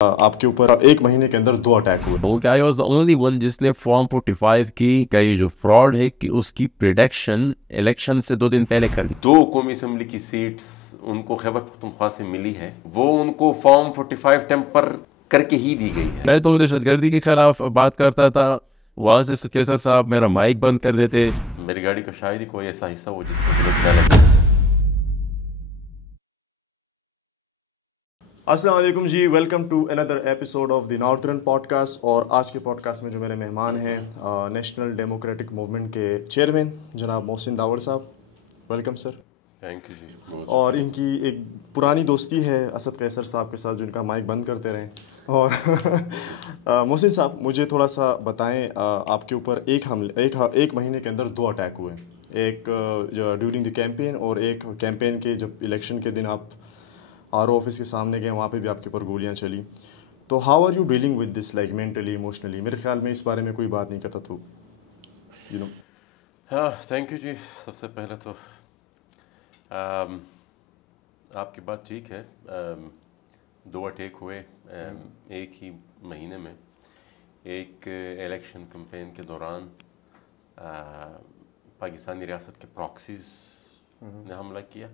آپ کے اوپر ایک مہینے کے اندر 2 اٹیک ہوئے. بلکہ I was the only one جس نے فارم 45 کی کا یہ جو فراڈ ہے کہ اس کی پریڈکشن الیکشن سے 2 دن پہلے کر دی. 2 قومی اسمبلی کی سیٹس ان کو خیبر پختونخوا سے ملی ہے، وہ ان کو فارم 45 ٹیمپر کر کے ہی دی گئی ہے. میں تو دہشت گردی کے خلاف بات کرتا تھا، وہاں سے کیسر صاحب میرا مائک بند کر دیتے. میری گاڑی کا شاید ہی کوئی ایسا حصہ ہو جس پہ بلٹ نہ لگے. السلام علیکم جی، welcome to another episode of the Northern Podcast. اور آج کے پوڈ کاسٹ میں جو میرے مہمان ہیں نیشنل ڈیموکریٹک موومنٹ کے چیئرمین جناب محسن داوڑ صاحب. Welcome sir. تھینک یو جی. اور ان کی ایک پرانی دوستی ہے اسد قیصر صاحب کے ساتھ، جو ان کا مائک بند کرتے رہیں. اور محسن صاحب مجھے تھوڑا سا بتائیں، آپ کے اوپر ایک مہینے کے اندر 2 اٹیک ہوئے، ایک ڈیورنگ دی کیمپین اور ایک کیمپین کے جب الیکشن کے دن آپ آر او آفس کے سامنے گئے، وہاں پہ بھی آپ کے اوپر گولیاں چلی. تو how are you dealing with this, like mentally emotionally? میرے خیال میں اس بارے میں کوئی بات نہیں کرتا تو یو نو. ہاں تھینک یو جی. سب سے پہلے تو آپ کی بات ٹھیک ہے. 2 اٹیک ہوئے ایک ہی مہینے میں. ایک الیکشن کمپین کے دوران پاکستانی ریاست کے پراکسیز نے حملہ کیا،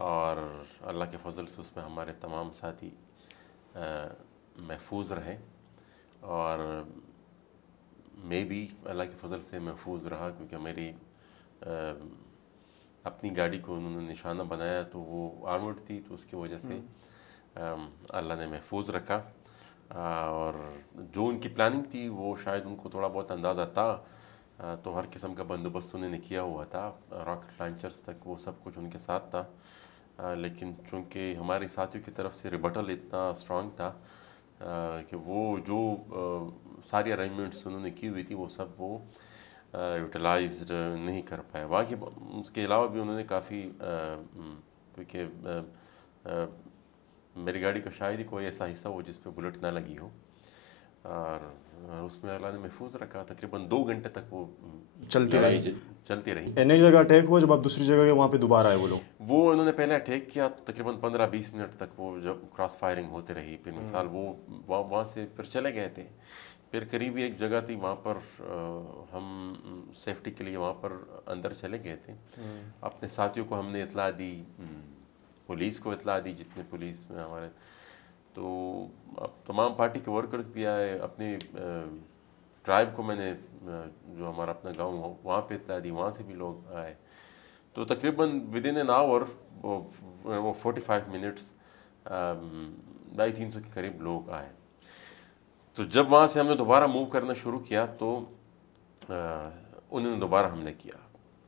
اور اللہ کے فضل سے اس میں ہمارے تمام ساتھی محفوظ رہے، اور میں بھی اللہ کے فضل سے محفوظ رہا، کیونکہ میری اپنی گاڑی کو انہوں نے نشانہ بنایا تو وہ آرمڈ تھی، تو اس کی وجہ سے اللہ نے محفوظ رکھا. اور جو ان کی پلاننگ تھی وہ شاید ان کو تھوڑا بہت اندازہ تھا، تو ہر قسم کا بندوبست انہوں نے کیا ہوا تھا، راکٹ لانچرز تک وہ سب کچھ ان کے ساتھ تھا. لیکن چونکہ ہمارے ساتھیوں کی طرف سے ریبٹل اتنا اسٹرانگ تھا کہ وہ جو ساری ارینجمنٹس انہوں نے کی ہوئی تھی وہ سب وہ یوٹیلائزڈ نہیں کر پائے. باقی اس کے علاوہ بھی انہوں نے کافی کیونکہ میری گاڑی کا شاید ہی کوئی ایسا حصہ ہو جس پہ بلٹ نہ لگی ہو، اور اس میں اللہ نے محفوظ رکھا. تقریباً 2 گھنٹے تک وہ چلتی رہی. ایک جگہ اٹیک ہوا، جب آپ دوسری جگہ گئے وہاں پہ دوبارہ آئے وہ لوگ. وہ انہوں نے پہلے اٹیک کیا تقریباً 15-20 منٹ تک، وہ جب کراس فائرنگ ہوتی رہی. پھر مثال وہ وہاں سے پھر چلے گئے تھے. پھر قریبی ایک جگہ تھی، وہاں پر ہم سیفٹی کے لیے وہاں پر اندر چلے گئے تھے. اپنے ساتھیوں کو ہم نے اطلاع دی، پولیس کو اطلاع دی، جتنے پولیس میں ہمارے، تو اب تمام پارٹی کے ورکرز بھی آئے. اپنے ٹرائب کو میں نے جو ہمارا اپنا گاؤں ہو وہاں پہ اطلاع دی، وہاں سے بھی لوگ آئے. تو تقریباً ودن این آور وہ 45 منٹس 250-300 کے قریب لوگ آئے. تو جب وہاں سے ہم نے دوبارہ موو کرنا شروع کیا تو انہوں نے دوبارہ حملے کیا،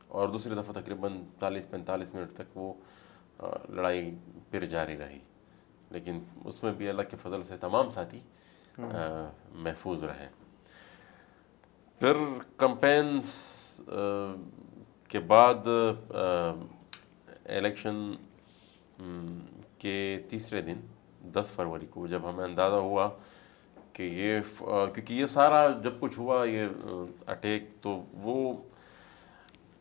اور دوسری دفعہ تقریباً 40-45 منٹ تک وہ لڑائی پھر جاری رہی. لیکن اس میں بھی اللہ کے فضل سے تمام ساتھی محفوظ رہے. پھر کمپین کے بعد الیکشن کے تیسرے دن 10 فروری کو جب ہمیں اندازہ ہوا کہ کیونکہ یہ سارا جب کچھ ہوا یہ اٹیک، تو وہ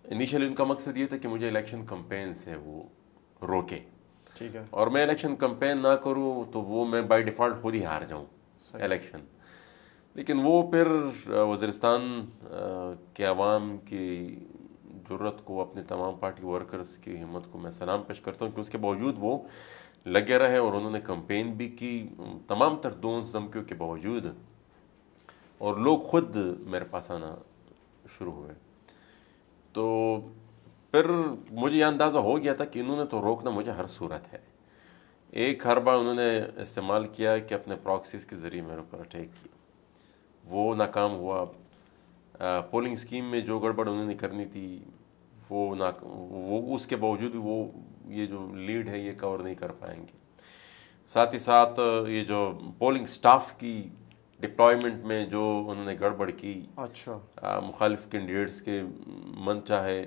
انیشلی ان کا مقصد یہ تھا کہ مجھے الیکشن کمپین سے وہ روکے، ٹھیک ہے، اور میں الیکشن کمپین نہ کروں تو وہ میں بائی ڈیفالٹ خود ہی ہار جاؤں الیکشن. لیکن وہ پھر وزیرستان کے عوام کی جرت کو، اپنے تمام پارٹی ورکرز کی ہمت کو میں سلام پیش کرتا ہوں کہ اس کے باوجود وہ لگے رہے، اور انہوں نے کمپین بھی کی تمام تر دونس دھمکیوں کے باوجود، اور لوگ خود میرے پاس آنا شروع ہوئے. تو پھر مجھے یہ اندازہ ہو گیا تھا کہ انہوں نے تو روکنا مجھے ہر صورت ہے. ایک حربہ انہوں نے استعمال کیا کہ اپنے پراکسیز کے ذریعے میرے اوپر اٹیک کیا، وہ ناکام ہوا. پولنگ اسکیم میں جو گڑبڑ انہوں نے کرنی تھی وہ اس کے باوجود بھی وہ یہ جو لیڈ ہے یہ کور نہیں کر پائیں گے. ساتھ ہی ساتھ یہ جو پولنگ سٹاف کی ڈپلائمنٹ میں جو انہوں نے گڑبڑ کی، اچھا، مخالف کینڈیڈیٹس کے من چاہے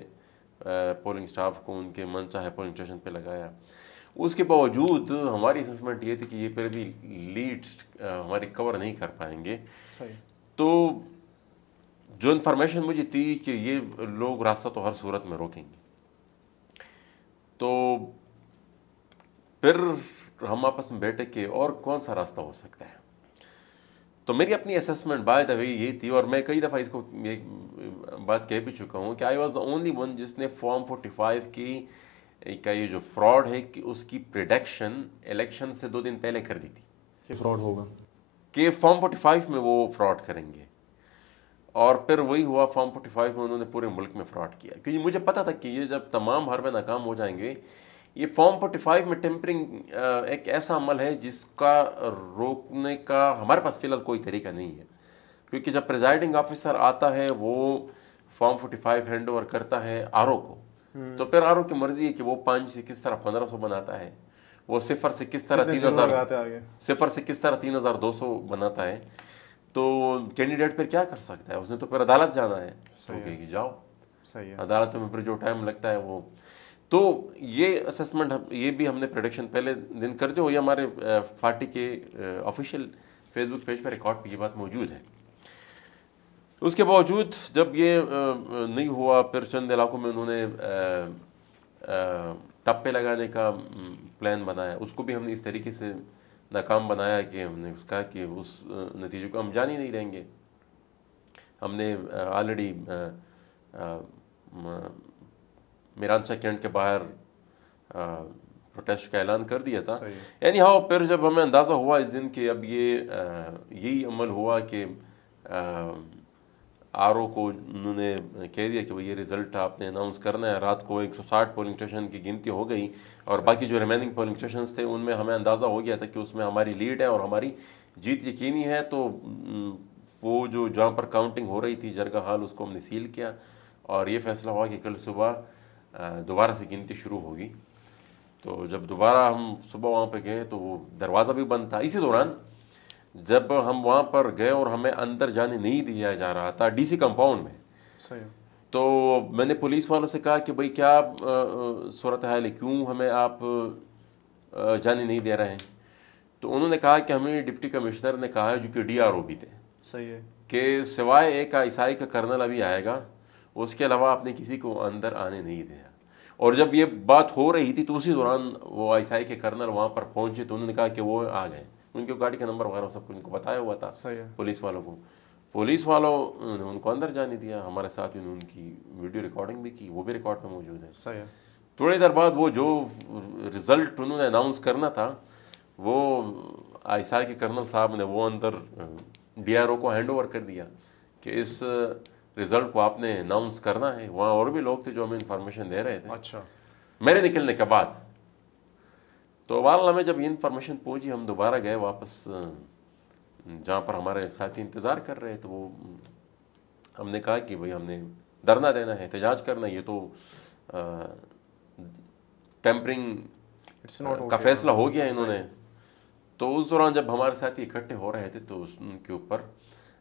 پولنگ سٹاف کو ان کے من چاہے پولنگ اسٹیشن پہ لگایا. اس کے باوجود ہماری اسسمنٹ یہ تھی کہ یہ پھر بھی لیڈ ہماری کور نہیں کر پائیں گے. تو جو انفارمیشن مجھے تھی کہ یہ لوگ راستہ تو ہر صورت میں روکیں گے، تو پھر ہم آپس میں بیٹھے کہ اور کون سا راستہ ہو سکتا ہے. تو میری اپنی اسیسمنٹ بائی دا وے یہی تھی, اور میں کئی دفعہ اس کو یہ بات کہہ بھی چکا ہوں کہ I was the only one جس نے فارم 45 کی کا یہ جو فراڈ ہے کہ اس کی پریڈکشن الیکشن سے 2 دن پہلے کر دی تھی کہ فراڈ ہوگا, کہ فارم 45 میں وہ فراڈ کریں گے. اور پھر وہی ہوا, فارم 45 میں انہوں نے پورے ملک میں فراڈ کیا, کیونکہ مجھے پتا تھا کہ یہ جب تمام حربے ناکام ہو جائیں گے. یہ فارم 45 میں ٹیمپرنگ ایک ایسا عمل ہے جس کا روکنے کا ہمارے پاس فی الحال کوئی طریقہ نہیں ہے, کیونکہ جب پریزائڈنگ آفیسر آتا ہے وہ فارم 45 ہینڈ اوور کرتا ہے آر او کو, تو پھر آر او کی مرضی ہے کہ وہ 5 سے کس طرح 1500 بناتا ہے, وہ صفر سے کس طرح 3200 بناتا ہے. تو کینڈیڈیٹ پھر کیا کر سکتا ہے, اس نے تو پھر عدالت جانا ہے, تو کہ جاؤ عدالتوں میں پھر جو ٹائم لگتا ہے وہ. تو یہ اسسمنٹ یہ بھی ہم نے پریڈکشن پہلے دن کر دی, اور یہ ہمارے پارٹی کے آفیشیل فیس بک پیج پر ریکارڈ پہ یہ بات موجود ہے. اس کے باوجود جب یہ نہیں ہوا, پھر چند علاقوں میں انہوں نے ٹپے لگانے کا پلان بنایا, اس کو بھی ہم نے اس طریقے سے ناکام بنایا کہ ہم نے کہا کہ اس نتیجے کو ہم جان ہی نہیں دیں گے. ہم نے آلریڈی میرانشاہ کینٹ کے باہر پروٹیسٹ کا اعلان کر دیا تھا. یعنی ہاں, پھر جب ہمیں اندازہ ہوا اس دن کہ اب یہی عمل ہوا کہ آر او کو انہوں نے کہہ دیا کہ یہ رزلٹ آپ نے اناؤنس کرنا ہے. رات کو 160 پولنگ اسٹیشن کی گنتی ہو گئی, اور باقی جو ریمیننگ پولنگ اسٹیشنز تھے ان میں ہمیں اندازہ ہو گیا تھا کہ اس میں ہماری لیڈ ہے اور ہماری جیت یقینی ہے. تو وہ جہاں پر کاؤنٹنگ ہو رہی تھی جرگہ ہال, اس کو ہم نے سیل کیا, اور یہ فیصلہ ہوا کہ کل صبح دوبارہ سے گنتی شروع ہوگی. تو جب دوبارہ ہم صبح وہاں پہ گئے تو وہ دروازہ بھی بند تھا. اسی دوران جب ہم وہاں پر گئے اور ہمیں اندر جانے نہیں دیا جا رہا تھا ڈی سی کمپاؤنڈ میں, تو میں نے پولیس والوں سے کہا کہ بھئی کیا صورتحال ہے, کیوں ہمیں آپ جانے نہیں دے رہے ہیں. تو انہوں نے کہا کہ ہمیں ڈپٹی کمشنر نے کہا ہے, جو کہ ڈی آر او بھی تھے, صحیح ہے, کہ سوائے ایک عیسائی کا کرنل ابھی آئے گا, اس کے علاوہ آپ نے کسی کو اندر آنے نہیں دیا. اور جب یہ بات ہو رہی تھی تو اسی دوران وہ عیسائی کے کرنل وہاں پر پہنچے, تو انہوں نے کہا کہ وہ آ گئے, ان کی گاڑی کا نمبر وغیرہ سب کو ان کو بتایا ہوا تھا پولیس والوں کو. پولیس والوں نے ان کو اندر جانے دیا, ہمارے ساتھ انہوں نے ان کی ویڈیو ریکارڈنگ بھی کی, وہ بھی ریکارڈ میں موجود ہے. تھوڑی دیر بعد وہ جو رزلٹ انہوں نے اناؤنس کرنا تھا, وہ عیسائی کے کرنل صاحب نے وہ اندر ڈی آر او کو ہینڈ اوور کر دیا کہ اس رزلٹ کو آپ نے اناؤنس کرنا ہے. وہاں اور بھی لوگ تھے جو ہمیں انفارمیشن دے رہے تھے. اچھا, میرے نکلنے کے بعد تو بہرحال ہمیں جب یہ انفارمیشن پہنچی, ہم دوبارہ گئے واپس جہاں پر ہمارے ساتھی انتظار کر رہے. تو وہ ہم نے کہا کہ بھئی ہم نے دھرنا دینا ہے, احتجاج کرنا ہے, یہ تو ٹیمپرنگ کا فیصلہ ہو گیا انہوں نے. تو اس دوران جب ہمارے ساتھی اکٹھے ہو رہے تھے تو ان کے اوپر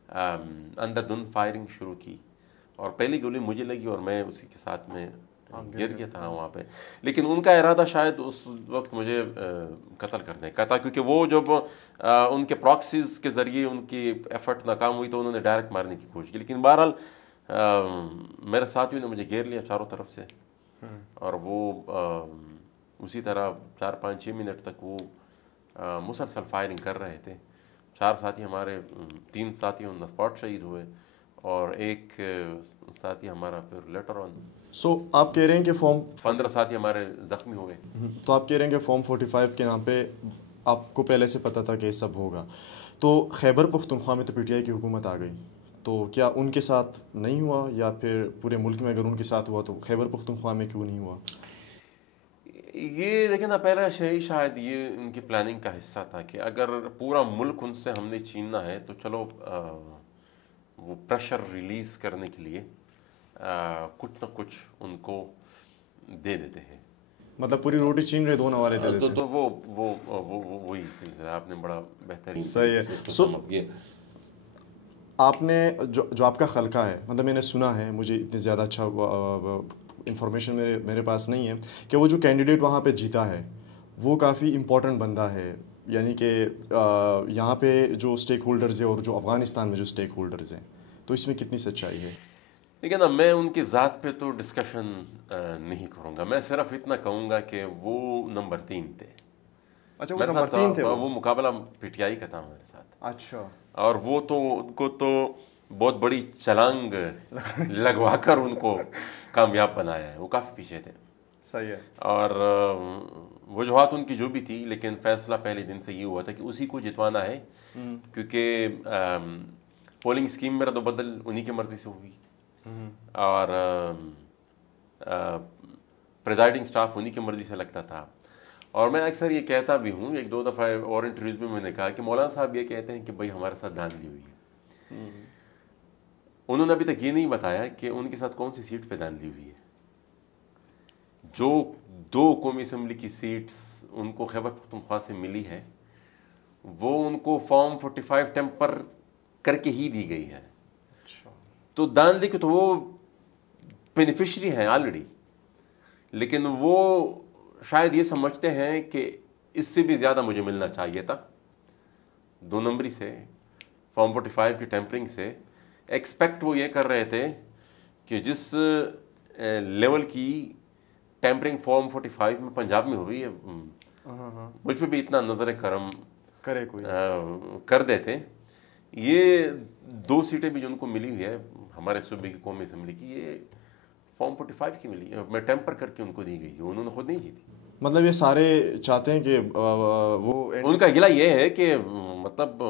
اندر دھند فائرنگ شروع کی, اور پہلی گولی مجھے لگی اور میں اسی کے ساتھ میں گر گیا تھا وہاں پہ. لیکن ان کا ارادہ شاید اس وقت مجھے قتل کرنے کا تھا, کیونکہ وہ جب ان کے پراکسیز کے ذریعے ان کی ایفرٹ ناکام ہوئی تو انہوں نے ڈائریکٹ مارنے کی کوشش کی. لیکن بہرحال میرے ساتھیوں نے مجھے گھیر لیا چاروں طرف سے, اور وہ اسی طرح 4-5-6 منٹ تک وہ مسلسل فائرنگ کر رہے تھے. 4 ساتھی ہمارے, 3 ساتھی آن دا اسپاٹ شہید ہوئے, اور ایک ساتھی ہمارا پھر لیٹر آن. آپ کہہ رہے ہیں کہ 15 ساتھی ہمارے زخمی ہوئے. تو آپ کہہ رہے ہیں کہ فارم 45 کے نام پہ آپ کو پہلے سے پتہ تھا کہ یہ سب ہوگا. تو خیبر پختونخوا میں تو پی ٹی آئی کی حکومت آ گئی, تو کیا ان کے ساتھ نہیں ہوا, یا پھر پورے ملک میں اگر ان کے ساتھ ہوا تو خیبر پختونخوا میں کیوں نہیں ہوا؟ یہ دیکھیں نا, پہلا شاید یہ ان کی پلاننگ کا حصہ تھا کہ اگر پورا ملک ان سے ہم نے چھیننا ہے تو چلو وہ پریشر ریلیز کرنے کے لیے کچھ نہ کچھ ان کو دے دیتے ہیں. مطلب پوری روٹی چھین رہے, 2 نوالے دے دیتے ہیں. تو وہی سلسلہ آپ نے بڑا بہترین صحیح ہے. آپ نے جو آپ کا خلقہ ہے, مطلب میں نے سنا ہے, مجھے اتنی زیادہ اچھا انفارمیشن میرے پاس نہیں ہے, کہ وہ جو کینڈیڈیٹ وہاں پہ جیتا ہے وہ کافی امپورٹنٹ بندہ ہے. یعنی کہ یہاں پہ جو اسٹیک ہولڈرز ہیں اور جو افغانستان میں جو اسٹیک ہولڈرز ہیں, تو اس میں کتنی سچائی ہے؟ لیکن نا, میں ان کی ذات پہ تو ڈسکشن نہیں کروں گا. میں صرف اتنا کہوں گا کہ وہ نمبر 3 تھے. اچھا میرے ساتھ مرتین تھے وہ مقابلہ پی ٹی آئی کا تھا میرے ساتھ. اچھا اور وہ تو ان کو تو بہت بڑی چھلانگ لگوا کر ان کو کامیاب بنایا ہے. وہ کافی پیچھے تھے. صحیح ہے. اور وجوہات ان کی جو بھی تھی, لیکن فیصلہ پہلے دن سے یہ ہوا تھا کہ اسی کو جتوانا ہے, کیونکہ پولنگ اسکیم میرا تو بدل انہی کی مرضی سے ہوئی, اور پریزائڈنگ سٹاف انہی کی مرضی سے لگتا تھا. اور میں اکثر یہ کہتا بھی ہوں, ایک دو دفعہ اور انٹرویوز میں نے کہا کہ مولانا صاحب یہ کہتے ہیں کہ بھائی ہمارے ساتھ دھاندلی ہوئی ہے. انہوں نے ابھی تک یہ نہیں بتایا کہ ان کے ساتھ کون سی سیٹ پہ دھاندلی ہوئی ہے. جو 2 قومی اسمبلی کی سیٹس ان کو خیبر پختونخوا سے ملی ہے, وہ ان کو فارم 45 ٹیمپر کر کے ہی دی گئی ہے. تو دھاندلی کے تو وہ بینیفیشری ہیں آلریڈی, لیکن وہ شاید یہ سمجھتے ہیں کہ اس سے بھی زیادہ مجھے ملنا چاہیے تھا. 2 نمبری سے, فارم 45 کی ٹیمپرنگ سے ایکسپیکٹ وہ یہ کر رہے تھے کہ جس لیول کی ٹیمپرنگ فارم 45 میں پنجاب میں ہوئی ہے, مجھ پہ بھی اتنا نظر کرم کرے کوئی کر دیتے. یہ 2 سیٹیں بھی جو ان کو ملی ہوئی ہے ہمارے صوبے کی قومی اسمبلی کی, یہ فارم 45 کی ملی ہے, میں ٹیمپر کر کے ان کو دی گئی ہے, انہوں نے خود نہیں جیتی. مطلب یہ سارے چاہتے ہیں کہ وہ ان کا گلہ یہ ہے کہ مطلب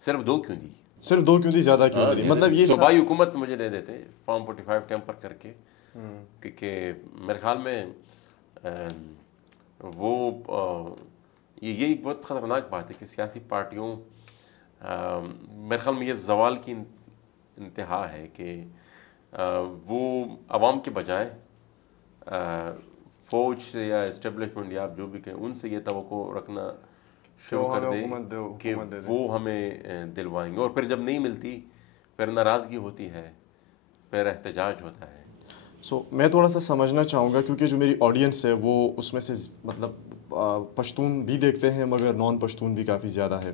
صرف 2 کیوں دی, صرف 2 کیوں دی, زیادہ کیوں نہیں دی. مطلب یہ صوبائی حکومت مجھے دے دیتے فارم 45 ٹیمپر کر کے, کیونکہ میرے خیال میں وہ یہ ایک بہت خطرناک بات ہے کہ سیاسی پارٹیوں, میرے خیال میں یہ زوال کی انتہا ہے کہ وہ عوام کے بجائے فوج سے یا اسٹیبلشمنٹ یا آپ جو بھی کہیں ان سے یہ توقع رکھنا شروع کر دے کہ وہ ہمیں دلوائیں گے, اور پھر جب نہیں ملتی پھر ناراضگی ہوتی ہے, پھر احتجاج ہوتا ہے. میں تھوڑا سا سمجھنا چاہوں گا, کیونکہ جو میری آڈینس ہے وہ اس میں سے مطلب پشتون بھی دیکھتے ہیں مگر نان پشتون بھی کافی زیادہ ہے.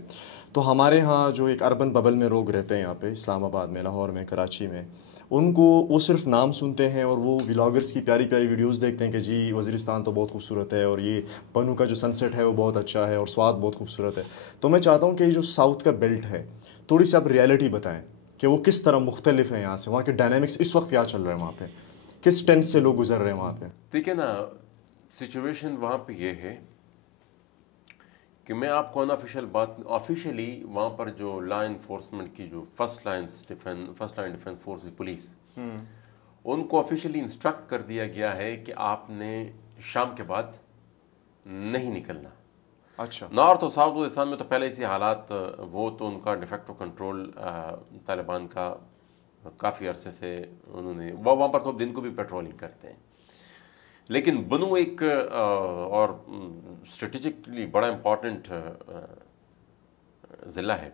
تو ہمارے ہاں جو ایک اربن ببل میں لوگ رہتے ہیں یہاں پہ اسلام آباد میں, لاہور میں, کراچی میں, ان کو وہ صرف نام سنتے ہیں اور وہ ولاگرس کی پیاری پیاری ویڈیوز دیکھتے ہیں کہ جی وزیرستان تو بہت خوبصورت ہے, اور یہ پنو کا جو سن سیٹ ہے وہ بہت اچھا ہے, اور سوات بہت خوبصورت ہے. تو میں چاہتا ہوں کہ یہ جو ساؤتھ کا بیلٹ ہے, تھوڑی سی آپ ریئلٹی بتائیں کہ وہ کس طرح مختلف ہیں یہاں سے, وہاں کے ڈائنامکس اس وقت کیا چل رہے ہیں وہاں پہ, کس ٹینس سے لوگ گزر رہے ہیں وہاں پہ. دیکھیں نا, سچویشن وہاں پہ یہ ہے کہ میں آپ کو انآفیشیل بات, آفیشیلی وہاں پر جو لا انفورسمنٹ کی جو first line defence force police, ان کو آفیشیلی انسٹرکٹ کر دیا گیا ہے کہ آپ نے شام کے بعد نہیں نکلنا. اچھا. نارتھ اور ساؤتھ وزیرستان میں تو پہلے اسی حالات, وہ تو ان کا ڈیفیکٹو کنٹرول طالبان کا کافی عرصے سے انہوں نے, وہاں پر تو دن کو بھی پیٹرولنگ کرتے ہیں. لیکن بنو ایک اور اسٹریٹجکلی بڑا امپورٹنٹ ضلع ہے,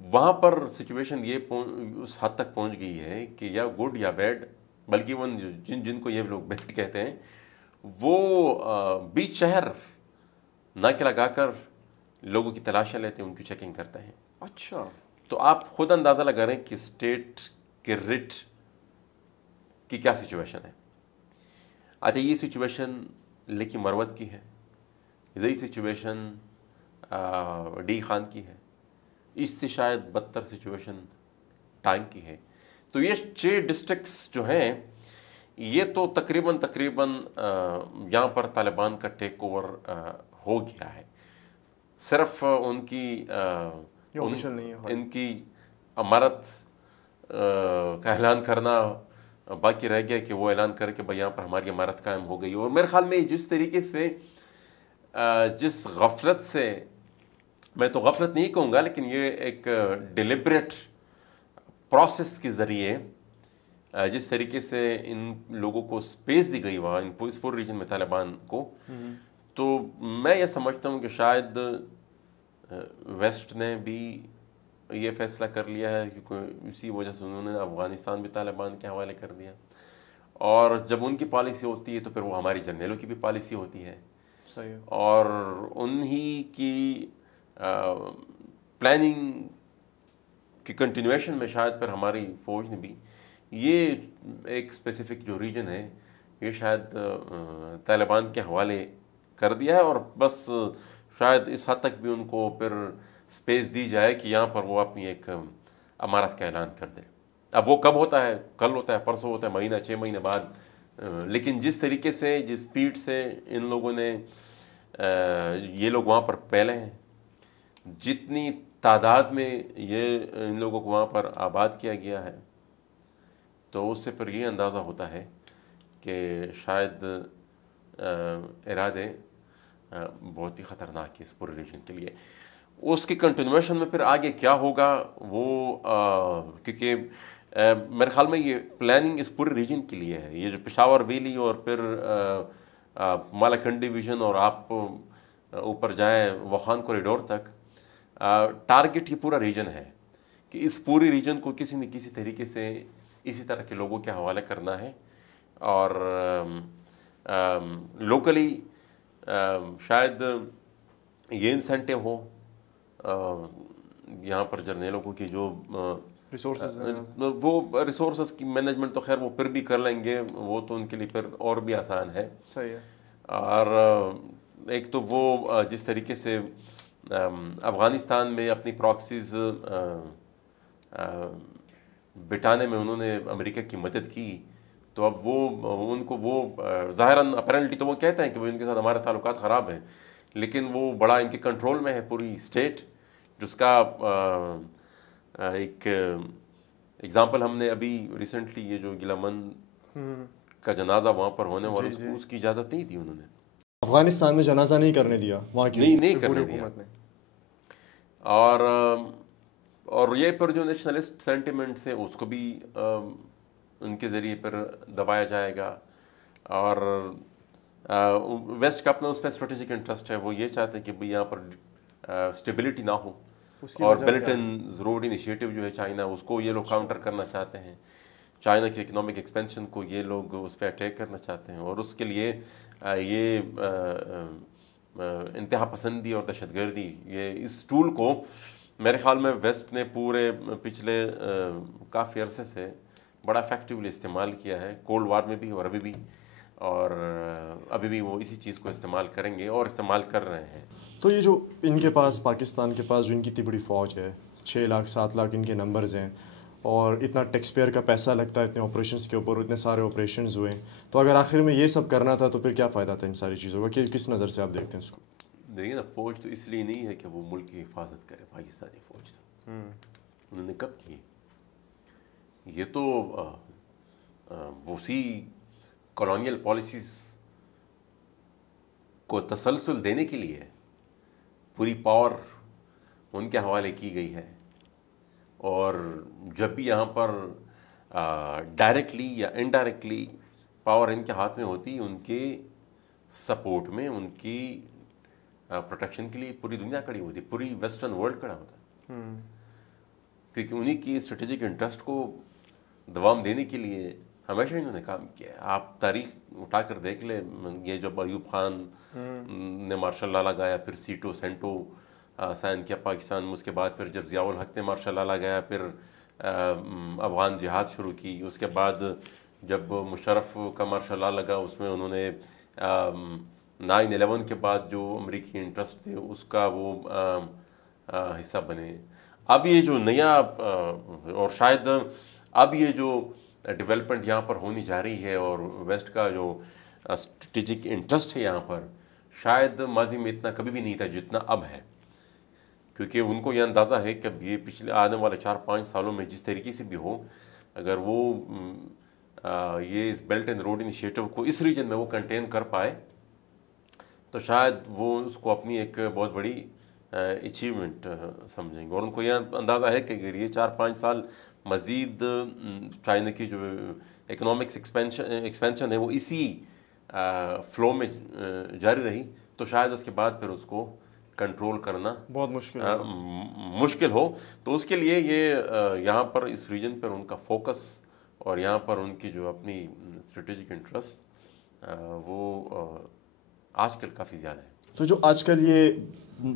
وہاں پر سچویشن یہ اس حد تک پہنچ گئی ہے کہ یا گڈ یا بیڈ, بلکہ وہ جن کو یہ لوگ بیڈ کہتے ہیں, وہ بیچ شہر ناکے لگا کر لوگوں کی تلاشیاں لیتے ہیں, ان کی چیکنگ کرتے ہیں. اچھا. تو آپ خود اندازہ لگا رہے ہیں کہ اسٹیٹ کے رٹ کی کیا سچویشن ہے. اچھا, یہ سچویشن لیکی مروت کی ہے, یہی سچویشن ڈی خان کی ہے, اس سے شاید بدتر سچویشن ٹانگ کی ہے. تو یہ 6 ڈسٹرکٹس جو ہیں یہ تو تقریباً یہاں پر طالبان کا ٹیک اوور ہو گیا ہے. صرف ان کی ان کی امارت کا اعلان کرنا باقی رہ گیا کہ وہ اعلان کر کے بھائی یہاں پر ہماری امارت قائم ہو گئی. اور میرے خیال میں جس طریقے سے جس غفلت سے, میں تو غفلت نہیں کہوں گا, لیکن یہ ایک ڈیلیبریٹ پروسیس کے ذریعے جس طریقے سے ان لوگوں کو سپیس دی گئی وہاں اس پورے ریجن میں طالبان کو, تو میں یہ سمجھتا ہوں کہ شاید ویسٹ نے بھی یہ فیصلہ کر لیا ہے, کیونکہ اسی وجہ سے انہوں نے افغانستان بھی طالبان کے حوالے کر دیا. اور جب ان کی پالیسی ہوتی ہے تو پھر وہ ہماری جرنیلوں کی بھی پالیسی ہوتی ہے. صحیح. اور انہی کی پلاننگ کی کنٹینویشن میں شاید پھر ہماری فوج نے بھی یہ ایک اسپیسیفک جو ریجن ہے یہ شاید طالبان کے حوالے کر دیا ہے، اور بس شاید اس حد تک بھی ان کو پھر اسپیس دی جائے کہ یہاں پر وہ اپنی ایک امارت کا اعلان کر دیں. اب وہ کب ہوتا ہے، کل ہوتا ہے، پرسوں ہوتا ہے، مہینہ 6 مہینے بعد، لیکن جس طریقے سے جس اسپیڈ سے ان لوگوں نے یہ لوگ وہاں پر پھیلے ہیں، جتنی تعداد میں یہ ان لوگوں کو وہاں پر آباد کیا گیا ہے، تو اس سے پھر یہ اندازہ ہوتا ہے کہ شاید ارادے بہت ہی خطرناک ہے اس پورے ریجن کے لیے. اس کی کنٹینویشن میں پھر آگے کیا ہوگا وہ کیونکہ میرے خیال میں یہ پلاننگ اس پورے ریجن کے لیے ہے. یہ جو پشاور ویلی اور پھر مالاکنڈ ڈویژن اور آپ اوپر جائیں وخان کوریڈور تک، ٹارگٹ یہ پورا ریجن ہے کہ اس پوری ریجن کو کسی نہ کسی طریقے سے اسی طرح کے لوگوں کے حوالے کرنا ہے. اور لوکلی شاید یہ انسینٹیو ہو یہاں پر جرنیلوں کو کہ جو ریسورسز وہ ریسورسز کی مینجمنٹ تو خیر وہ پھر بھی کر لیں گے، وہ تو ان کے لیے پھر اور بھی آسان ہے. صحیح ہے. اور ایک تو وہ جس طریقے سے افغانستان میں اپنی پراکسیز بٹانے میں انہوں نے امریکہ کی مدد کی، تو اب وہ ان کو وہ ظاہراً اپیرنٹلی تو وہ کہتے ہیں کہ وہ ان کے ساتھ ہمارے تعلقات خراب ہیں، لیکن وہ بڑا ان کے کنٹرول میں ہے پوری اسٹیٹ. جس کا ایک ایگزامپل ہم نے ابھی ریسنٹلی یہ جو گلامن کا جنازہ وہاں پر ہونے والا اس کی اجازت نہیں دی انہوں نے. افغانستان میں جنازہ نہیں کرنے دیا وہاں کی نہیں کرنے دیا. اور یہ پر جو نیشنلسٹ سینٹیمنٹس ہیں اس کو بھی ان کے ذریعے پر دبایا جائے گا. اور ویسٹ کا اپنا اس پہ اسٹریٹجک انٹرسٹ ہے، وہ یہ چاہتے ہیں کہ بھئی یہاں پر اسٹیبلٹی نہ ہو، اور بیلٹ اینڈ روڈ انیشیٹو جو ہے چائنا، اس کو یہ لوگ کاؤنٹر کرنا چاہتے ہیں. چائنا کی اکنامک ایکسپینشن کو یہ لوگ اس پہ اٹیک کرنا چاہتے ہیں، اور اس کے لیے یہ انتہا پسندی اور دہشت گردی، یہ اس ٹول کو میرے خیال میں ویسٹ نے پورے پچھلے کافی عرصے سے بڑا افیکٹولی استعمال کیا ہے، کولڈ وار میں بھی اور ابھی بھی، اور ابھی بھی وہ اسی چیز کو استعمال کریں گے اور استعمال کر رہے ہیں. تو یہ جو ان کے پاس پاکستان کے پاس جو ان کی اتنی بڑی فوج ہے، 6 لاکھ 7 لاکھ ان کے نمبرز ہیں، اور اتنا ٹیکس پیئر کا پیسہ لگتا ہے اتنے آپریشنز کے اوپر، اتنے سارے آپریشنز ہوئے ہیں، تو اگر آخر میں یہ سب کرنا تھا تو پھر کیا فائدہ تھا ان ساری چیزوں کا؟ کہ کس نظر سے آپ دیکھتے ہیں اس کو؟ دیکھیے نا، فوج تو اس لیے نہیں ہے کہ وہ ملک کی حفاظت کرے. پاکستانی فوج تو انہوں نے کب کی؟ یہ تو اسی کالونیل پالیسیز کو تسلسل دینے کے لیے پوری پاور ان کے حوالے کی گئی ہے. اور جب بھی یہاں پر ڈائریکٹلی یا انڈائریکٹلی پاور ان کے ہاتھ میں ہوتی، ان کے سپورٹ میں، ان کی پروٹیکشن کے لیے پوری دنیا کھڑی ہوتی، پوری ویسٹرن ورلڈ کھڑا ہوتا، کیونکہ انہی کی اسٹریٹجک انٹرسٹ کو دوام دینے کے لیے ہمیشہ انہوں نے کام کیا ہے. آپ تاریخ اٹھا کر دیکھ لیں، یہ جب ایوب خان نے مارشل لا لگایا، پھر سیٹو سینٹو سائن کیا پاکستان میں، اس کے بعد پھر جب ضیاء الحق نے مارشل لا لگایا، پھر افغان جہاد شروع کی، اس کے بعد جب مشرف کا مارشل لا لگا، اس میں انہوں نے 9/11 کے بعد جو امریکی انٹرسٹ تھے اس کا وہ حصہ بنے. اب یہ جو نیا اور شاید اب یہ جو ڈیولپمنٹ یہاں پر ہونی جا رہی ہے، اور ویسٹ کا جو اسٹریٹجک انٹرسٹ ہے یہاں پر، شاید ماضی میں اتنا کبھی بھی نہیں تھا جتنا اب ہے. کیونکہ ان کو یہ اندازہ ہے کہ اب یہ پچھلے آنے والے 4-5 سالوں میں جس طریقے سے بھی ہو، اگر وہ یہ اس بیلٹ اینڈ روڈ انیشیٹو کو اس ریجن میں وہ کنٹین کر پائے تو شاید وہ اس کو اپنی ایک بہت بڑی اچیومنٹ سمجھیں گے. اور ان کو یہ اندازہ ہے کہ اگر یہ 4-5 سال مزید چائنا کی جو اکنامکس ایکسپینشن ہے وہ اسی فلو میں جاری رہی تو شاید اس کے بعد پھر اس کو کنٹرول کرنا بہت مشکل ہو. تو اس کے لیے یہ یہاں پر اس ریجن پر ان کا فوکس اور یہاں پر ان کی جو اپنی اسٹریٹجک انٹرسٹ وہ آج کل کافی زیادہ ہے. تو جو آج کل یہ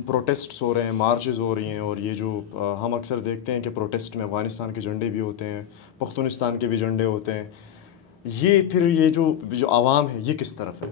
پروٹیسٹس ہو رہے ہیں، مارچز ہو رہی ہیں، اور یہ جو ہم اکثر دیکھتے ہیں کہ پروٹیسٹ میں افغانستان کے جھنڈے بھی ہوتے ہیں، پختونستان کے بھی جھنڈے ہوتے ہیں، یہ پھر یہ جو عوام ہے یہ کس طرف ہے؟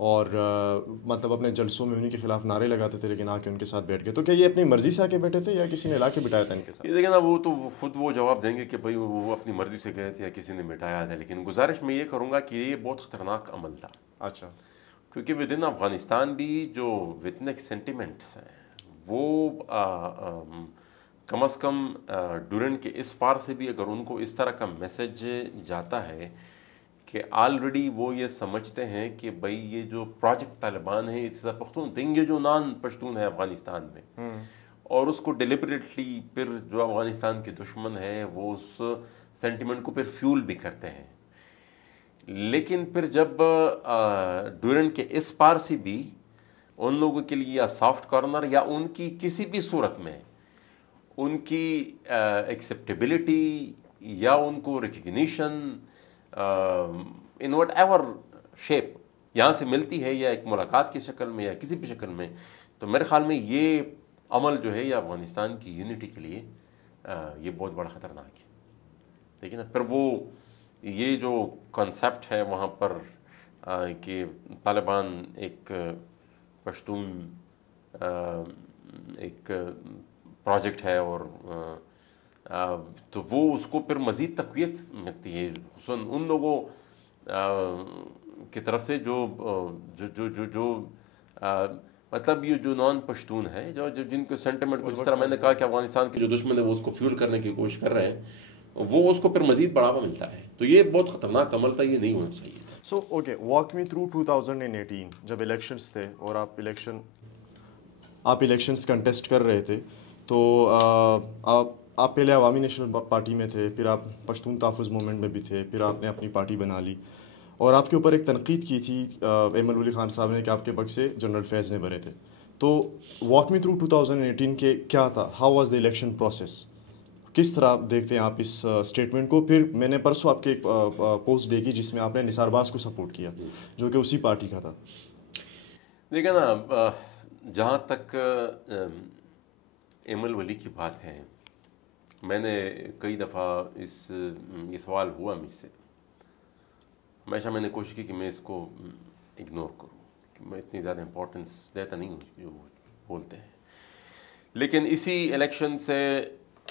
اور مطلب اپنے جلسوں میں انہیں کے خلاف نعرے لگاتے تھے لیکن آ کے ان کے ساتھ بیٹھ گئے. تو کیا یہ اپنی مرضی سے آ کے بیٹھے تھے یا کسی نے لا کے بٹھایا تھا ان کے ساتھ؟ یہ دیکھیں نا وہ تو خود وہ جواب دیں گے کہ بھائی وہ اپنی مرضی سے گئے تھے یا کسی نے بٹھایا تھا. لیکن گزارش میں یہ کروں گا کہ یہ بہت خطرناک عمل تھا. اچھا. کیونکہ ود ان افغانستان بھی جو وتنک سینٹیمنٹس ہیں وہ کم از کم ڈورنٹ کے اس پار سے بھی اگر ان کو اس طرح کا میسج جاتا ہے کہ آلریڈی وہ یہ سمجھتے ہیں کہ بھائی یہ جو پروجیکٹ طالبان ہے اٹس اے پختون تھنگ, یہ جو نان پشتون ہے افغانستان میں, اور اس کو ڈیلیبریٹلی پھر جو افغانستان کے دشمن ہے وہ اس سینٹیمنٹ کو پھر فیول بھی کرتے ہیں. لیکن پھر جب ڈورنٹ کے اس پار سے بھی ان لوگوں کے لیے یا سافٹ کارنر یا ان کی کسی بھی صورت میں ان کی ایکسیپٹیبلٹی یا ان کو recognition in what ever shape یہاں سے ملتی ہے, یا ایک ملاقات کی شکل میں یا کسی بھی شکل میں, تو میرے خیال میں یہ عمل جو ہے یا افغانستان کی یونٹی کے لیے یہ بہت بڑا خطرناک ہے. دیکھیں نا پھر وہ یہ جو کنسیپٹ ہے وہاں پر کہ طالبان ایک پشتون ایک پروجیکٹ ہے اور تو وہ اس کو پھر مزید تقویت ملتی ہے خصوصاً ان لوگوں کی طرف سے جو جو جو جو جو مطلب یہ جو نان پشتون ہے جو جن کے سینٹیمنٹ کو جس طرح میں نے کہا کہ افغانستان کے جو دشمن ہے وہ اس کو فیول کرنے کی کوشش کر رہے ہیں, وہ اس کو پھر مزید بڑھاوا ملتا ہے. تو یہ بہت خطرناک عمل تھا, یہ نہیں ہونا چاہیے. So okay, walk me through 2018 جب الیکشنز تھے اور آپ الیکشنز کنٹیسٹ کر رہے تھے, تو آپ پہلے عوامی نیشنل پارٹی میں تھے, پھر آپ پشتون تحفظ موومنٹ میں بھی تھے, پھر آپ نے اپنی پارٹی بنا لی, اور آپ کے اوپر ایک تنقید کی تھی ایمل ولی خان صاحب نے کہ آپ کے بکسے جنرل فیض نے بھرے تھے. تو واک می تھرو 2018 کے کیا تھا, how was the election process, کس طرح دیکھتے ہیں آپ اس اسٹیٹمنٹ کو؟ پھر میں نے پرسوں آپ کے ایک پوسٹ دیکھی جس میں آپ نے نثار باز کو سپورٹ کیا جو کہ اسی پارٹی کا تھا. دیکھیں نا جہاں تک ایمل ولی کی بات ہے, میں نے کئی دفعہ یہ سوال ہوا مجھ سے, ہمیشہ میں نے کوشش کی کہ میں اس کو اگنور کروں, کہ میں اتنی زیادہ امپورٹنس دیتا نہیں ہوں جو وہ بولتے ہیں. لیکن اسی الیکشن سے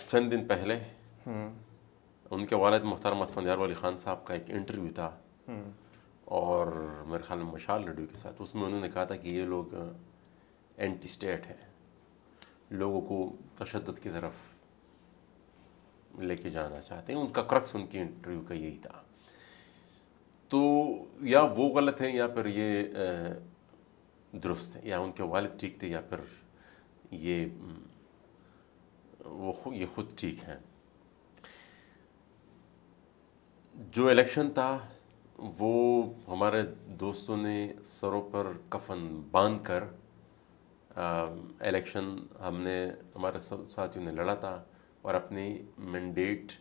چند دن پہلے ان کے والد محترم اسفندیار ولی خان صاحب کا ایک انٹرویو تھا, اور میرے خیال میں مشال ریڈیو کے ساتھ, اس میں انہوں نے کہا تھا کہ یہ لوگ اینٹی اسٹیٹ ہے, لوگوں کو تشدد کی طرف لے کے جانا چاہتے ہیں. ان کا کرکس ان کی انٹرویو کا یہی تھا. تو یا وہ غلط ہیں یا پھر یہ درست ہے, یا ان کے والد ٹھیک تھے یا پھر یہ خود ٹھیک ہیں. جو الیکشن تھا وہ ہمارے دوستوں نے سروں پر کفن باندھ کر الیکشن ہمارے ساتھیوں نے لڑا تھا اور اپنی مینڈیٹ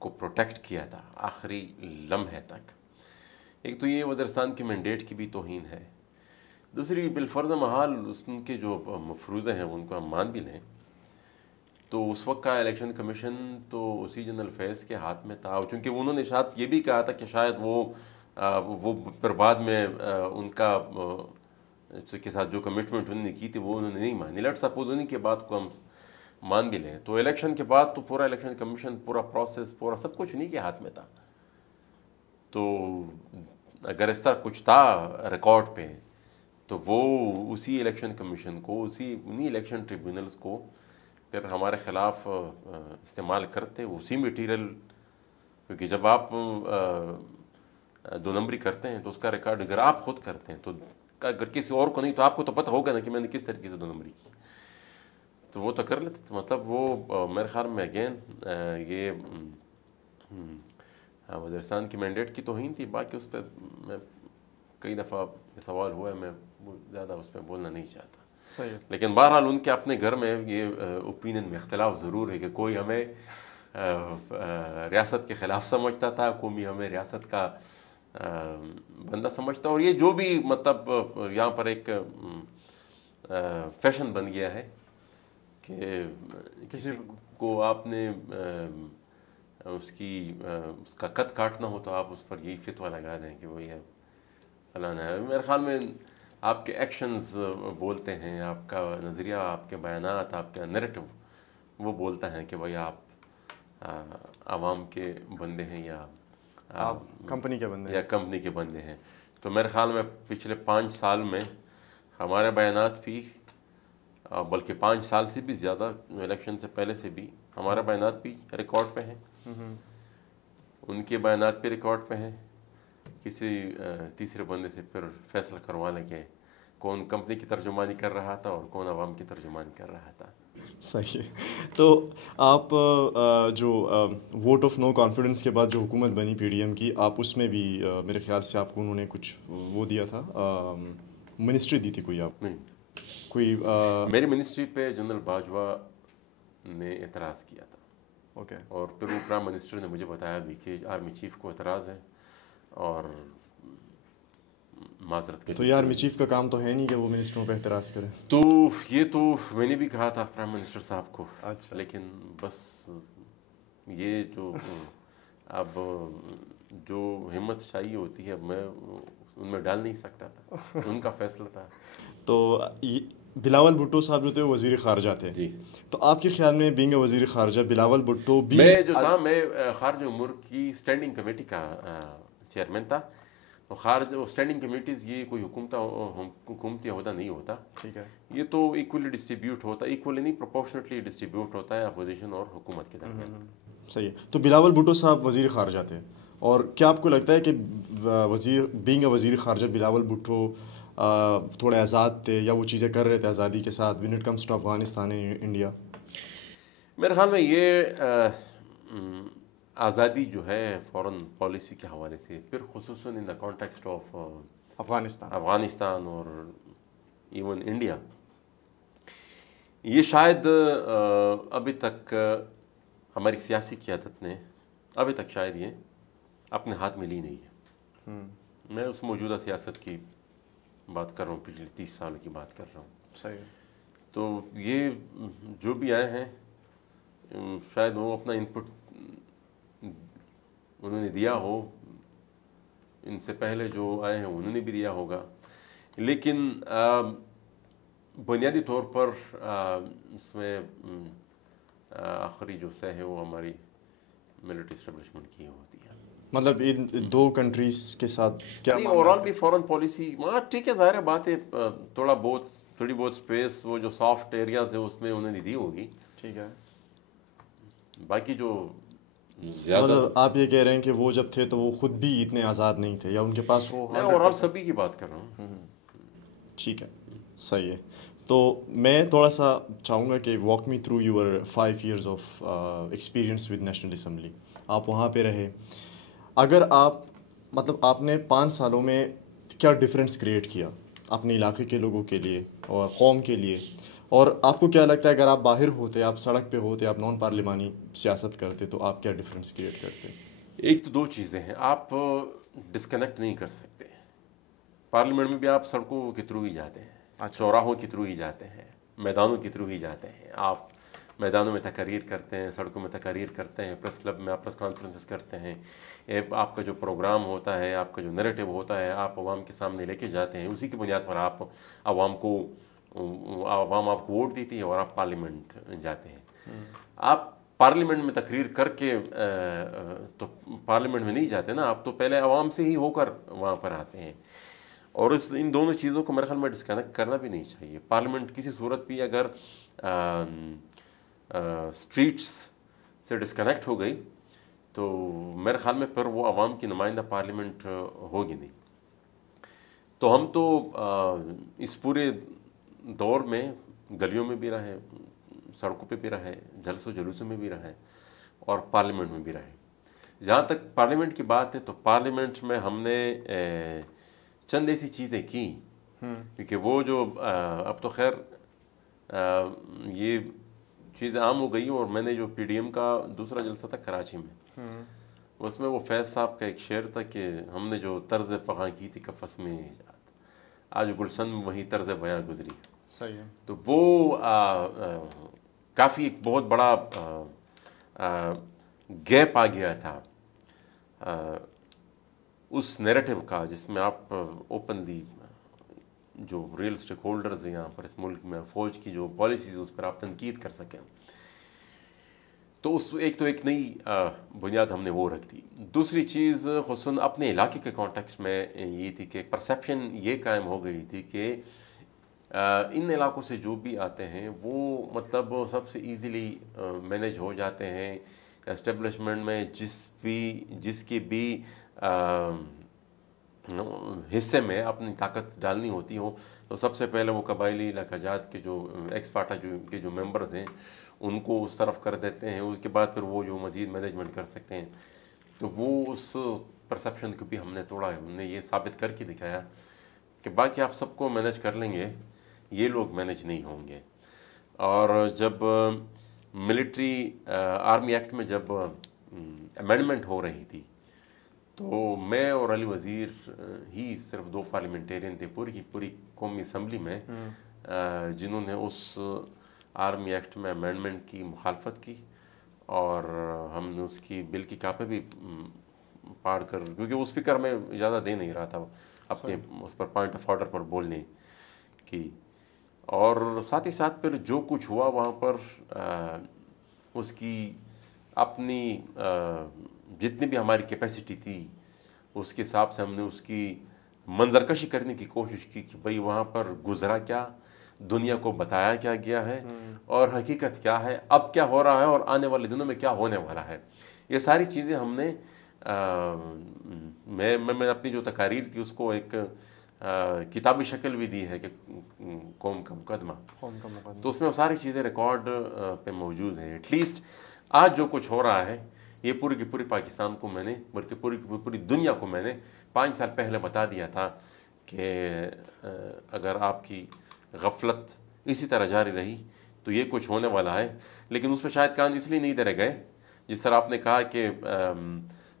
کو پروٹیکٹ کیا تھا آخری لمحے تک. ایک تو یہ وزیرستان کی مینڈیٹ کی بھی توہین ہے, دوسری بالفرض محال ان کے جو مفروضے ہیں ان کو ہم مان بھی لیں تو اس وقت کا الیکشن کمیشن تو اسی جنرل فیض کے ہاتھ میں تھا, چونکہ انہوں نے شاید یہ بھی کہا تھا کہ شاید وہ پھر بعد میں ان کا کے ساتھ جو کمٹمنٹ انہوں نے کی تھی وہ انہوں نے نہیں مانی. لیٹ سپوز انہیں کے بات کو ہم مان بھی لیں تو الیکشن کے بعد تو پورا الیکشن کمیشن, پورا پروسیس, پورا سب کچھ انہیں کے ہاتھ میں تھا. تو اگر اس طرح کچھ تھا ریکارڈ پہ تو وہ اسی الیکشن کمیشن کو, انہی الیکشن ٹریبیونلز کو پھر ہمارے خلاف استعمال کرتے, اسی میٹیریل, کیونکہ جب آپ دو نمبری کرتے ہیں تو اس کا ریکارڈ اگر آپ خود کرتے ہیں تو اگر کسی اور کو نہیں تو آپ کو تو پتہ ہوگا نا کہ میں نے کس طریقے سے دو نمبری کی, تو وہ تو کر لیتے. تو مطلب وہ میرے خیال میں اگین یہ وزیرستان کی مینڈیٹ کی توہین تھی. باقی اس پہ میں کئی دفعہ یہ سوال ہوا ہے, میں زیادہ اس پہ بولنا نہیں چاہتا. لیکن بہرحال ان کے اپنے گھر میں یہ اوپینین میں اختلاف ضرور ہے کہ کوئی ہمیں ریاست کے خلاف سمجھتا تھا, کوئی ہمیں ریاست کا بندہ سمجھتا, اور یہ جو بھی مطلب یہاں پر ایک فیشن بن گیا ہے کہ کسی کو آپ نے اس کا قد کاٹنا ہو تو آپ اس پر یہی فتویٰ لگا دیں کہ وہ یہ فلانا ہے. میرے خیال میں آپ کے ایکشنز بولتے ہیں, آپ کا نظریہ, آپ کے بیانات, آپ کا نیریٹو وہ بولتا ہے کہ بھائی آپ عوام کے بندے ہیں یا آپ کمپنی کے بندے یا کمپنی کے بندے ہیں. تو میرے خیال میں پچھلے 5 سال میں ہمارے بیانات بھی, بلکہ 5 سال سے بھی زیادہ, الیکشن سے پہلے سے بھی ہمارے بیانات بھی ریکارڈ پہ ہیں, ان کے بیانات بھی ریکارڈ پہ ہیں. کسی تیسرے بندے سے پھر فیصلہ کروا لیں کہ کون کمپنی کی ترجمانی کر رہا تھا اور کون عوام کی ترجمانی کر رہا تھا. صحیح ہے. تو آپ جو ووٹ آف نو کانفیڈنس کے بعد جو حکومت بنی پی ڈی ایم کی, آپ اس میں بھی میرے خیال سے آپ کو انہوں نے کچھ وہ دیا تھا, منسٹری دی تھی کوئی, آپ نہیں, کوئی میری منسٹری پہ جنرل باجوہ نے اعتراض کیا تھا. اوکے. اور پھر وہ پرائم منسٹر نے مجھے بتایا بھی کہ آرمی چیف کو اعتراض ہے اور معذرت کے تو یہ آرمی چیف کا کام تو ہے نہیں کہ وہ منسٹروں پہ اعتراض کرے. تو یہ تو میں نے بھی کہا تھا پرائم منسٹر صاحب کو, اچھا. لیکن بس یہ جو اب جو ہمت چاہیے ہوتی ہے اب میں ان میں ڈال نہیں سکتا تھا, ان کا فیصلہ تھا. تو بلاول بھٹو صاحب جو تھے وزیر خارجہ تھے, جی, تو آپ کے خیال میں بینگ اے وزیر خارجہ بلاول بھٹو بھی, میں جو تھا میں خارجہ امور کی اسٹینڈنگ کمیٹی کا چیئرمین تھا. تو خارج اسٹینڈنگ کمیٹیز یہ کوئی حکومتی عہدہ نہیں ہوتا, ٹھیک ہے, یہ تو ایکولی ڈسٹریبیوٹ ہوتا ہے, ایکولی نہیں پروپورشنٹلی ڈسٹریبیوٹ ہوتا ہے اپوزیشن اور حکومت کے درمیان. صحیح ہے. تو بلاول بھٹو صاحب وزیر خارجہ تھے, اور کیا آپ کو لگتا ہے کہ بینگ اے وزیر خارجہ بلاول بھٹو تھوڑے آزاد تھے, یا وہ چیزیں کر رہے تھے آزادی کے ساتھ when it comes to Afghanistan India? میرے خیال میں یہ آزادی جو ہے فورن پالیسی کے حوالے سے, پھر خصوصاً ان دا کانٹیکسٹ آف افغانستان اور ایون انڈیا, یہ شاید ابھی تک ہماری سیاسی قیادت نے ابھی تک شاید یہ اپنے ہاتھ میں لی نہیں ہے. میں اس موجودہ سیاست کی بات کر رہا ہوں, پچھلے 30 سال کی بات کر رہا ہوں. صحیح ہے. تو یہ جو بھی آئے ہیں شاید وہ اپنا انپٹ انہوں نے دیا ہو, ان سے پہلے جو آئے ہیں انہوں نے بھی دیا ہوگا, لیکن بنیادی طور پر اس میں آخری جو سہ ہے وہ ہماری ملٹری اسٹیبلشمنٹ کی ہوتی ہے. مطلب ان 2 کنٹریز کے ساتھ کیا نہیں, اوور آل بھی فورن پالیسی ٹھیک ہے, ظاہر بات ہے, تھوڑی بہت اسپیس وہ جو سافٹ ایریاز ہے اس میں انہوں نے دی ہوگی. ٹھیک ہے. باقی جو زیادہ, مطلب آپ یہ کہہ رہے ہیں کہ وہ جب تھے تو وہ خود بھی اتنے آزاد نہیں تھے, یا ان کے پاس وہ, میں اوور آل سبھی کی بات کر رہا ہوں. ٹھیک ہے, صحیح ہے. تو میں تھوڑا سا چاہوں گا کہ walk me through your 5 years of experience with national assembly. آپ وہاں پہ رہے, اگر مطلب آپ نے 5 سالوں میں کیا ڈفرینس کریٹ کیا اپنے علاقے کے لوگوں کے لیے اور قوم کے لیے, اور آپ کو کیا لگتا ہے اگر آپ باہر ہوتے, آپ سڑک پہ ہوتے, آپ نان پارلیمانی سیاست کرتے, تو آپ کیا ڈفرینس کریٹ کرتے؟ ایک تو 2 چیزیں ہیں, آپ ڈسکنیکٹ نہیں کر سکتے. پارلیمنٹ میں بھی آپ سڑکوں کے تھرو ہی جاتے ہیں, چوراہوں کے تھرو ہی جاتے ہیں, میدانوں کے تھرو ہی جاتے ہیں. آپ میدانوں میں تقاریر کرتے ہیں, سڑکوں میں تقاریر کرتے ہیں, پریس کلب میں آپ پریس کانفرنسز کرتے ہیں. آپ کا جو پروگرام ہوتا ہے, آپ کا جو نیریٹو ہوتا ہے, آپ عوام کے سامنے لے کے جاتے ہیں. اسی کی بنیاد پر آپ عوام آپ کو ووٹ دیتی ہے اور آپ پارلیمنٹ جاتے ہیں. آپ پارلیمنٹ میں تقریر کر کے تو پارلیمنٹ میں نہیں جاتے نا, آپ تو پہلے عوام سے ہی ہو کر وہاں پر آتے ہیں. اور ان دونوں چیزوں کو میرے خیال میں ڈسکنیکٹ کرنا بھی نہیں چاہیے. پارلیمنٹ کسی صورت بھی اگر اسٹریٹس سے ڈسکنیکٹ ہو گئی تو میرے خیال میں پھر وہ عوام کی نمائندہ پارلیمنٹ ہوگی نہیں. تو ہم تو اس پورے دور میں گلیوں میں بھی رہے, سڑکوں پہ بھی رہے, جلسوں و جلوسوں میں بھی رہے, اور پارلیمنٹ میں بھی رہے. جہاں تک پارلیمنٹ کی بات ہے تو پارلیمنٹ میں ہم نے چند ایسی چیزیں کی, کیونکہ وہ جو اب تو خیر یہ چیزیں عام ہو گئی. اور میں نے جو پی ڈی ایم کا دوسرا جلسہ تھا کراچی میں, اس میں وہ فیض صاحب کا ایک شعر تھا کہ ہم نے جو طرز فغاں کی تھی کفس میں ایجاد, آج گلشن میں وہی طرز بیاں گزری. صحیح ہے. تو وہ کافی ایک بہت بڑا گیپ آ گیا تھا اس نیریٹو کا جس میں آپ اوپنلی جو ریئل اسٹیک ہولڈرز ہیں یہاں پر اس ملک میں فوج کی جو پالیسیز اس پر آپ تنقید کر سکیں، تو اس ایک نئی بنیاد ہم نے وہ رکھ دی. دوسری چیز خصوصاً اپنے علاقے کے کانٹیکسٹ میں یہ تھی کہ پرسیپشن یہ قائم ہو گئی تھی کہ ان علاقوں سے جو بھی آتے ہیں وہ مطلب سب سے ایزیلی مینیج ہو جاتے ہیں. اسٹیبلشمنٹ میں جس کی بھی حصے میں اپنی طاقت ڈالنی ہوتی ہو تو سب سے پہلے وہ قبائلی علاقہ جات کے جو ایکس فاٹا کے جو ممبرز ہیں ان کو اس طرف کر دیتے ہیں. اس کے بعد پھر وہ جو مزید مینجمنٹ کر سکتے ہیں. تو وہ اس پرسیپشن کو بھی ہم نے توڑا ہے. ہم نے یہ ثابت کر کے دکھایا کہ باقی آپ سب کو مینیج کر لیں گے، یہ لوگ مینیج نہیں ہوں گے. اور جب ملٹری آرمی ایکٹ میں جب امینڈمنٹ ہو رہی تھی تو میں اور علی وزیر ہی صرف 2 پارلیمنٹیرین تھے پوری کی پوری قومی اسمبلی میں جنہوں نے اس آرمی ایکٹ میں امینڈمنٹ کی مخالفت کی. اور ہم نے اس کی بل کی کاپی بھی پاڑ کر، کیونکہ وہ اسپیکر میں اجازت دے نہیں رہا تھا اپنے اس پر پوائنٹ آف آرڈر پر بولنے کی. اور ساتھ ہی ساتھ پھر جو کچھ ہوا وہاں پر اس کی اپنی جتنی بھی ہماری کیپیسٹی تھی اس کے حساب سے ہم نے اس کی منظر کشی کرنے کی کوشش کی کہ بھئی وہاں پر گزرا کیا، دنیا کو بتایا کیا گیا ہے اور حقیقت کیا ہے، اب کیا ہو رہا ہے اور آنے والے دنوں میں کیا ہونے والا ہے. یہ ساری چیزیں ہم نے میں اپنی جو تقاریر تھی اس کو ایک کتابی شکل بھی دی ہے کہ قوم کا مقدمہ، تو اس میں وہ ساری چیزیں ریکارڈ پہ موجود ہیں. ایٹ لیسٹ آج جو کچھ ہو رہا ہے یہ پوری کی پوری پاکستان کو میں نے بلکہ پوری کی پوری دنیا کو میں نے 5 سال پہلے بتا دیا تھا کہ اگر آپ کی غفلت اسی طرح جاری رہی تو یہ کچھ ہونے والا ہے. لیکن اس پہ شاید کان اس لیے نہیں دے گئے جس طرح آپ نے کہا کہ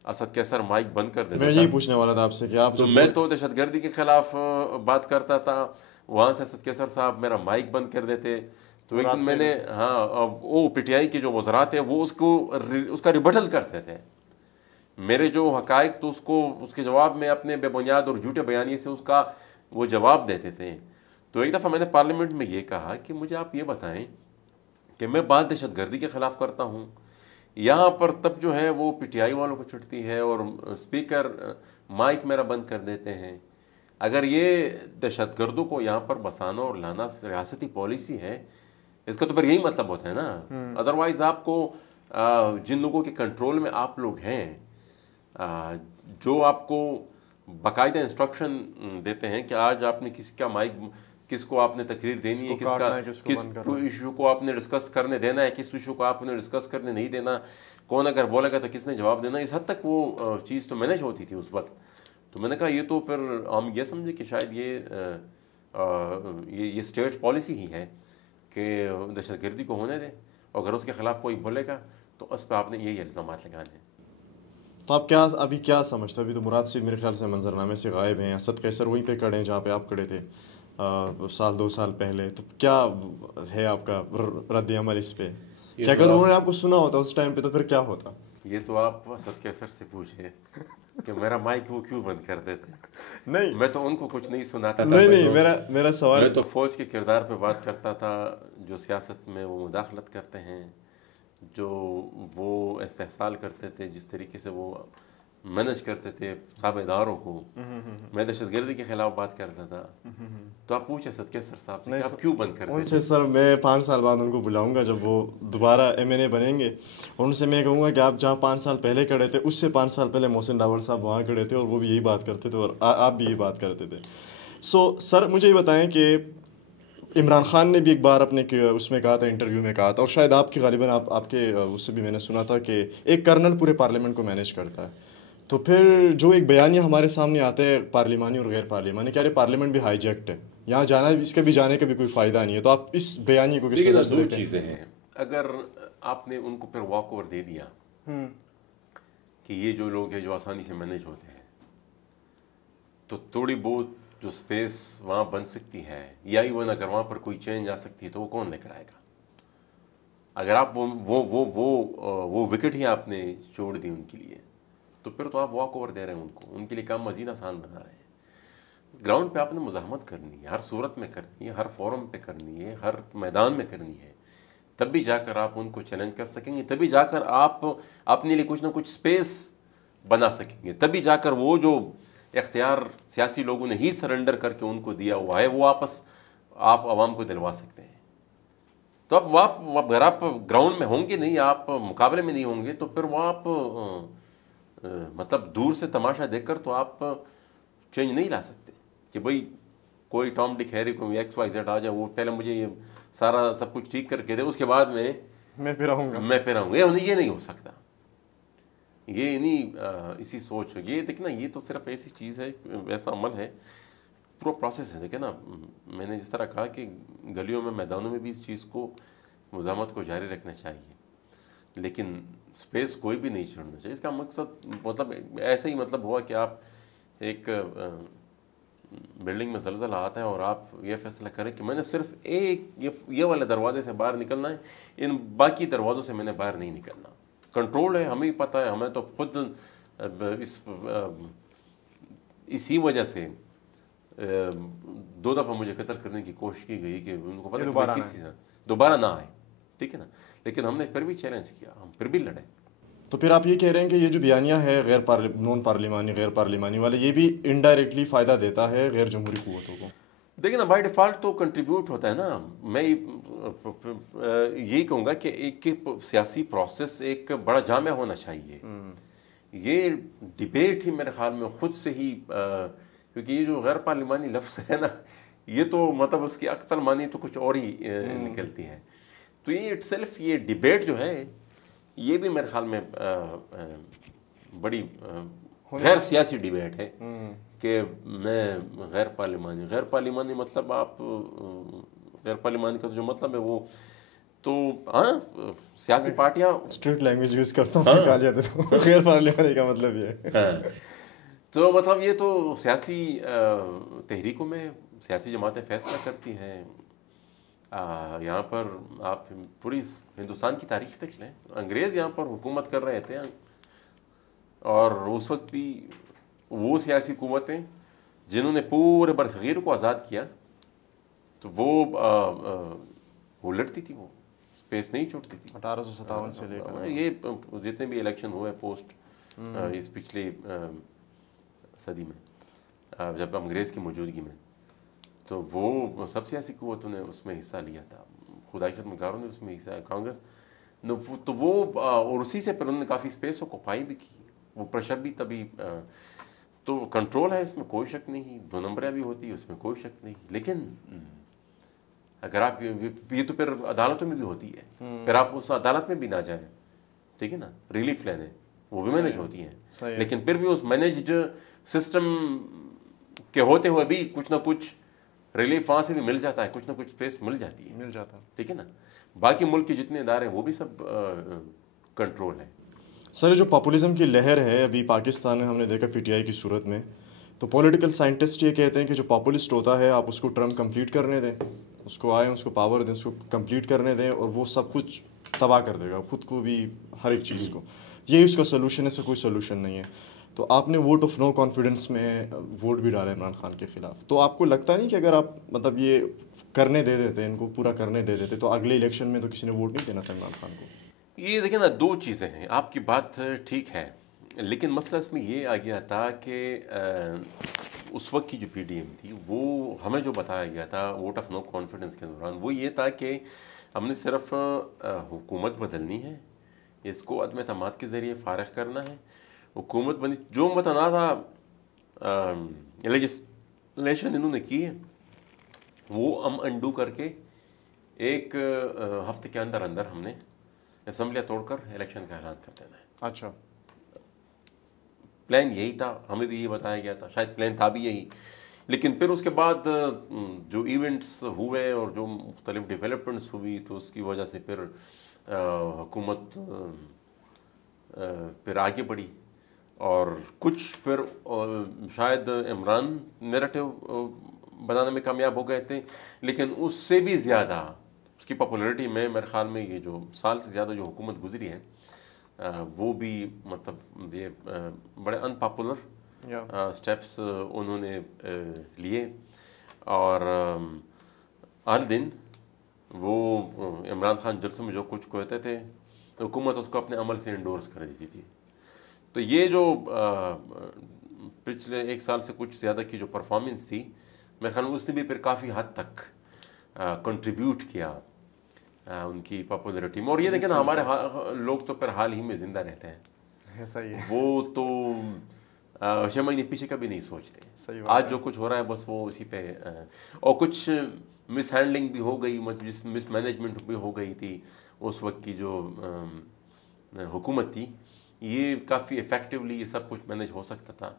اسد کیسر مائک بند کر دیتا. میں یہی پوچھنے والا تھا آپ سے کہ آپ تو میں تو دہشت گردی کے خلاف بات کرتا تھا، وہاں سے اسد کیسر صاحب میرا مائک بند کر دیتے. تو ایک دن میں نے وہ پی ٹی آئی کے جو وزراء تھے وہ اس کا ریبٹل کرتے تھے. میرے جو حقائق تو اس کے جواب میں اپنے بے بنیاد اور جھوٹے بیانیے سے اس کا وہ جواب دیتے تھے. تو ایک دفعہ میں نے پارلیمنٹ میں یہ کہا کہ مجھے آپ یہ بتائیں کہ میں بات دہشت گردی کے خلاف کرتا ہوں، یہاں پر تب جو ہے وہ پی ٹی آئی والوں کو چھٹتی ہے اور اسپیکر مائک میرا بند کر دیتے ہیں. اگر یہ دہشت گردوں کو یہاں پر بسانا اور لانا ریاستی پالیسی ہے اس کا تو پھر یہی مطلب ہوتا ہے نا. ادروائز آپ کو جن لوگوں کے کنٹرول میں آپ لوگ ہیں، جو آپ کو باقاعدہ انسٹرکشن دیتے ہیں کہ آج آپ نے کس کا مائک، کس کو آپ نے تقریر دینی ہے، کس ایشو کو آپ نے ڈسکس کرنے دینا ہے، کس ایشو کو آپ نے ڈسکس کرنے نہیں دینا، کون اگر بولے گا تو کس نے جواب دینا، اس حد تک وہ چیز تو مینیج ہوتی تھی اس وقت. تو میں نے کہا یہ تو پھر ہم یہ سمجھے کہ شاید یہ اسٹیٹ پالیسی ہی ہے کہ دہشت گردی کو ہونے دیں، اور اگر اس کے خلاف کوئی بولے گا تو اس پہ آپ نے یہی الزامات لگانے ہیں. تو آپ ابھی کیا سمجھتے ہیں؟ ابھی تو مراد سید میرے خیال سے منظرنامے سے غائب ہیں، اسد قیصر وہیں پہ کھڑے ہیں جہاں پہ آپ کھڑے تھے 2 سال پہلے. تو کیا ہے آپ کا رد عمل اس پہ؟ کیا اگر انہوں نے آپ کو سنا ہوتا اس ٹائم پہ تو پھر کیا ہوتا؟ یہ تو آپ اسد قیصر سے پوچھیں کہ میرا مائک وہ کیوں بند کرتے تھے. نہیں، میں تو ان کو کچھ نہیں سناتا تھا. نہیں، میرا سوال، میں تو فوج کے کردار پہ بات کرتا تھا جو سیاست میں وہ مداخلت کرتے ہیں، جو وہ استحصال کرتے تھے، جس طریقے سے وہ مینج کرتے تھے صحابہ اداروں کو. میں دہشت گردی کے خلاف بات کرتا تھا. تو آپ پوچھیں اسد قیصر صاحب سے کہ آپ کیوں بند کرتے ان سے سر میں 5 سال بعد ان کو بلاؤں گا جب وہ دوبارہ MNA بنیں گے. ان سے میں کہوں گا کہ آپ جہاں 5 سال پہلے کھڑے تھے اس سے 5 سال پہلے محسن داور صاحب وہاں کھڑے تھے اور وہ بھی یہی بات کرتے تھے اور آپ بھی یہی بات کرتے تھے. سر مجھے یہ بتائیں کہ عمران خان نے بھی ایک بار اپنے اس میں کہا تھا، انٹرویو میں کہا تھا، اور شاید آپ کی غالباً آپ کے اس سے بھی میں نے سنا تھا کہ ایک کرنل پورے پارلیمنٹ کو مینیج کرتا ہے. تو پھر جو ایک بیانیہ ہمارے سامنے آتا ہے پارلیمانی اور غیر پارلیمانی، کیا پارلیمنٹ بھی ہائی جیکٹ ہے، یہاں جانا اس کے بھی جانے کا بھی کوئی فائدہ نہیں ہے. تو آپ اس بیانیے کو کس طرح سے دیکھیں؟ 2 چیزیں ہیں. اگر آپ نے ان کو پھر واک اوور دے دیا کہ یہ جو لوگ ہیں جو آسانی سے مینیج ہوتے ہیں، تو تھوڑی بہت جو سپیس وہاں بن سکتی ہے یا ایون اگر وہاں پر کوئی چینج آ سکتی ہے تو وہ کون لے کر آئے گا؟ اگر آپ وہ وکٹ ہی آپ نے چھوڑ دی ان کے لیے تو پھر تو آپ واک اوور دے رہے ہیں ان کو، ان کے لیے کام مزید آسان بنا رہے ہیں۔ گراؤنڈ پہ آپ نے مزاحمت کرنی ہے، ہر صورت میں کرنی ہے، ہر فورم پہ کرنی ہے، ہر میدان میں کرنی ہے، تب بھی جا کر آپ ان کو چیلنج کر سکیں گے، تبھی جا کر آپ اپنے لیے کچھ نہ کچھ سپیس بنا سکیں گے، تبھی جا کر وہ جو اختیار سیاسی لوگوں نے ہی سرنڈر کر کے ان کو دیا ہوا ہے وہ واپس آپ عوام کو دلوا سکتے ہیں۔ تو اب اگر آپ گراؤنڈ میں ہوں گے نہیں، آپ مقابلے میں نہیں ہوں گے، تو پھر وہ آپ مطلب دور سے تماشا دیکھ کر تو آپ چینج نہیں لا سکتے کہ بھئی کوئی ٹام ڈک ہیری کوئی ایکس وائی زیڈ آ جائے، وہ پہلے مجھے یہ سارا سب کچھ ٹھیک کر کے دے، اس کے بعد میں پھر آؤں گا، میں پھر آؤں گا۔ یہ نہیں ہو سکتا، یہ نہیں اسی سوچ، یہ دیکھنا، یہ تو صرف ایسی چیز ہے، ایسا عمل ہے، پورا پروسیس ہے۔ دیکھیں نا، میں نے جس طرح کہا کہ گلیوں میں میدانوں میں بھی اس چیز کو، مزاحمت کو جاری رکھنا چاہیے، لیکن سپیس کوئی بھی نہیں چھوڑنا چاہیے۔ اس کا مقصد مطلب ایسا ہی مطلب ہوا کہ آپ ایک بلڈنگ میں زلزلہ آتا ہے اور آپ یہ فیصلہ کریں کہ میں نے صرف ایک یہ والے دروازے سے باہر نکلنا ہے، ان باقی دروازوں سے میں نے باہر نہیں نکلنا۔ کنٹرول ہے، ہمیں پتہ ہے، ہمیں تو خود اسی وجہ سے 2 دفعہ مجھے قتل کرنے کی کوشش کی گئی کہ ان کو پتہ کہ میں کسی دوبارہ نہ آئے، ٹھیک ہے نا، لیکن ہم نے پھر بھی چیلنج کیا، ہم پھر بھی لڑے۔ تو پھر آپ یہ کہہ رہے ہیں کہ یہ جو بیانیہ ہے نون پارلیمانی غیر پارلیمانی والے، یہ بھی انڈائریکٹلی فائدہ دیتا ہے غیر جمہوری قوتوں کو؟ دیکھیں نا، بائی ڈیفالٹ تو کنٹریبیوٹ ہوتا ہے نا۔ میں یہی کہوں گا کہ ایک سیاسی پروسیس ایک بڑا جامع ہونا چاہیے۔ یہ ڈیبیٹ ہی میرے خیال میں خود سے ہی، کیونکہ یہ جو غیر پارلیمانی لفظ ہے نا، یہ تو مطلب اس کی اکثر معنی تو کچھ اور ہی نکلتی ہے، تو یہ اٹ سیلف، یہ ڈیبیٹ جو ہے، یہ بھی میرے خیال میں بڑی غیر سیاسی ڈیبیٹ ہے کہ میں غیر پارلیمانی مطلب آپ غیر پارلیمانی کا جو مطلب ہے وہ تو ہاں سیاسی پارٹیاں اسٹریٹ لینگویج یوز کرتا ہوں، گالیاں دیتا ہوں، غیر پارلیمانی کا مطلب یہ ہے۔ تو مطلب یہ تو سیاسی تحریکوں میں سیاسی جماعتیں فیصلہ کرتی ہیں۔ یہاں پر آپ پوری ہندوستان کی تاریخ دیکھ لیں، انگریز یہاں پر حکومت کر رہے تھے، اور اس وقت بھی وہ سیاسی قوتیں جنہوں نے پورے برصغیر کو آزاد کیا، تو وہ لڑتی تھی، وہ اسپیس نہیں چھوڑتی تھی۔ 1857 سے لے کر یہ جتنے بھی الیکشن ہوئے پوسٹ اس پچھلی صدی میں، جب انگریز کی موجودگی میں، تو وہ سب سیاسی قوتوں نے اس میں حصہ لیا تھا، خدائی خدمتگاروں نے اس میں حصہ، کانگریس، تو وہ اور اسی سے پھر انہوں نے کافی اسپیس آکوپائی بھی کی، وہ پریشر بھی تبھی، تو کنٹرول ہے، اس میں کوئی شک نہیں، 2 نمبریاں بھی ہوتی ہے، اس میں کوئی شک نہیں، لیکن اگر آپ یہ تو پھر عدالتوں میں بھی ہوتی ہے، پھر آپ اس عدالت میں بھی نہ جائیں، ٹھیک ہے نا، ریلیف لینے، وہ بھی مینج ہوتی ہیں، لیکن پھر بھی اس مینجڈ سسٹم کے ہوتے ہوئے بھی کچھ نہ کچھ ریلیف وہاں سے بھی مل جاتا ہے، کچھ نہ کچھ اسپیس مل جاتی ہے، مل جاتا ہے، ٹھیک ہے نا۔ باقی ملک کے جتنے ادارے ہیں وہ بھی سب کنٹرول ہیں۔ سر جو پاپولزم کی لہر ہے ابھی پاکستان میں، ہم نے دیکھا پی ٹی آئی کی صورت میں، تو پولیٹیکل سائنٹسٹ یہ کہتے ہیں کہ جو پاپولسٹ ہوتا ہے آپ اس کو ٹرم کمپلیٹ کرنے دیں، اس کو آئیں، اس کو پاور دیں، اس کو کمپلیٹ کرنے دیں، اور وہ سب کچھ تباہ کر دے گا، خود کو بھی، ہر ایک چیز کو، یہی اس کا سلوشن ہے، اس کا کوئی سلوشن نہیں ہے۔ تو آپ نے ووٹ آف نو کانفیڈنس میں ووٹ بھی ڈالا عمران خان کے خلاف، تو آپ کو لگتا نہیں کہ اگر آپ مطلب یہ کرنے دے دیتے، ان کو پورا کرنے دے دیتے، تو اگلے الیکشن میں تو کسی نے ووٹ نہیں دینا تھا عمران خان کو؟ یہ دیکھیں نا، 2 چیزیں ہیں، آپ کی بات ٹھیک ہے، لیکن مسئلہ اس میں یہ آ گیا تھا کہ اس وقت کی جو پی ڈی ایم تھی، وہ ہمیں جو بتایا گیا تھا ووٹ آف نو کانفیڈنس کے دوران، وہ یہ تھا کہ ہم نے صرف حکومت بدلنی ہے، اس کو عدم اعتماد کے ذریعے فارغ کرنا ہے، حکومت بنی، جو متنازع لیجسلیشن انہوں نے کی ہے وہ ہم انڈو کر کے 1 ہفتے کے اندر ہم نے اسمبلیاں توڑ کر الیکشن کا اعلان کر دینا ہے۔ اچھا، پلان یہی تھا، ہمیں بھی یہ بتایا گیا تھا، شاید پلان تھا بھی یہی، لیکن پھر اس کے بعد جو ایونٹس ہوئے اور جو مختلف ڈیولپمنٹس ہوئی، تو اس کی وجہ سے پھر حکومت پھر آگے بڑھی، اور کچھ پھر شاید عمران نیریٹو بنانے میں کامیاب ہو گئے تھے، لیکن اس سے بھی زیادہ اس کی پاپولیرٹی میں میرے خیال میں یہ جو سال سے زیادہ جو حکومت گزری ہے، وہ بھی مطلب یہ بڑے ان پاپولر سٹیپس انہوں نے لیے، اور ہر دن وہ عمران خان جلسوں میں جو کچھ کہتے تھے حکومت اس کو اپنے عمل سے انڈورس کر دیتی تھی. تو یہ جو پچھلے 1 سال سے کچھ زیادہ کی جو پرفارمنس تھی، میرے خیال میں اس نے بھی پھر کافی حد تک کنٹریبیوٹ کیا ان کی پاپولرٹی میں. اور یہ دیکھیں نا، ہمارے لوگ تو پھر حال ہی میں زندہ رہتے ہیں. صحیح ہے. وہ تو 6 مہینے پیچھے کا بھی نہیں سوچتے. آج جو کچھ ہو رہا ہے بس وہ اسی پہ، اور کچھ مس ہینڈلنگ بھی ہو گئی، مس مینجمنٹ بھی ہو گئی تھی اس وقت کی جو حکومت تھی. یہ کافی افیکٹولی یہ سب کچھ مینیج ہو سکتا تھا،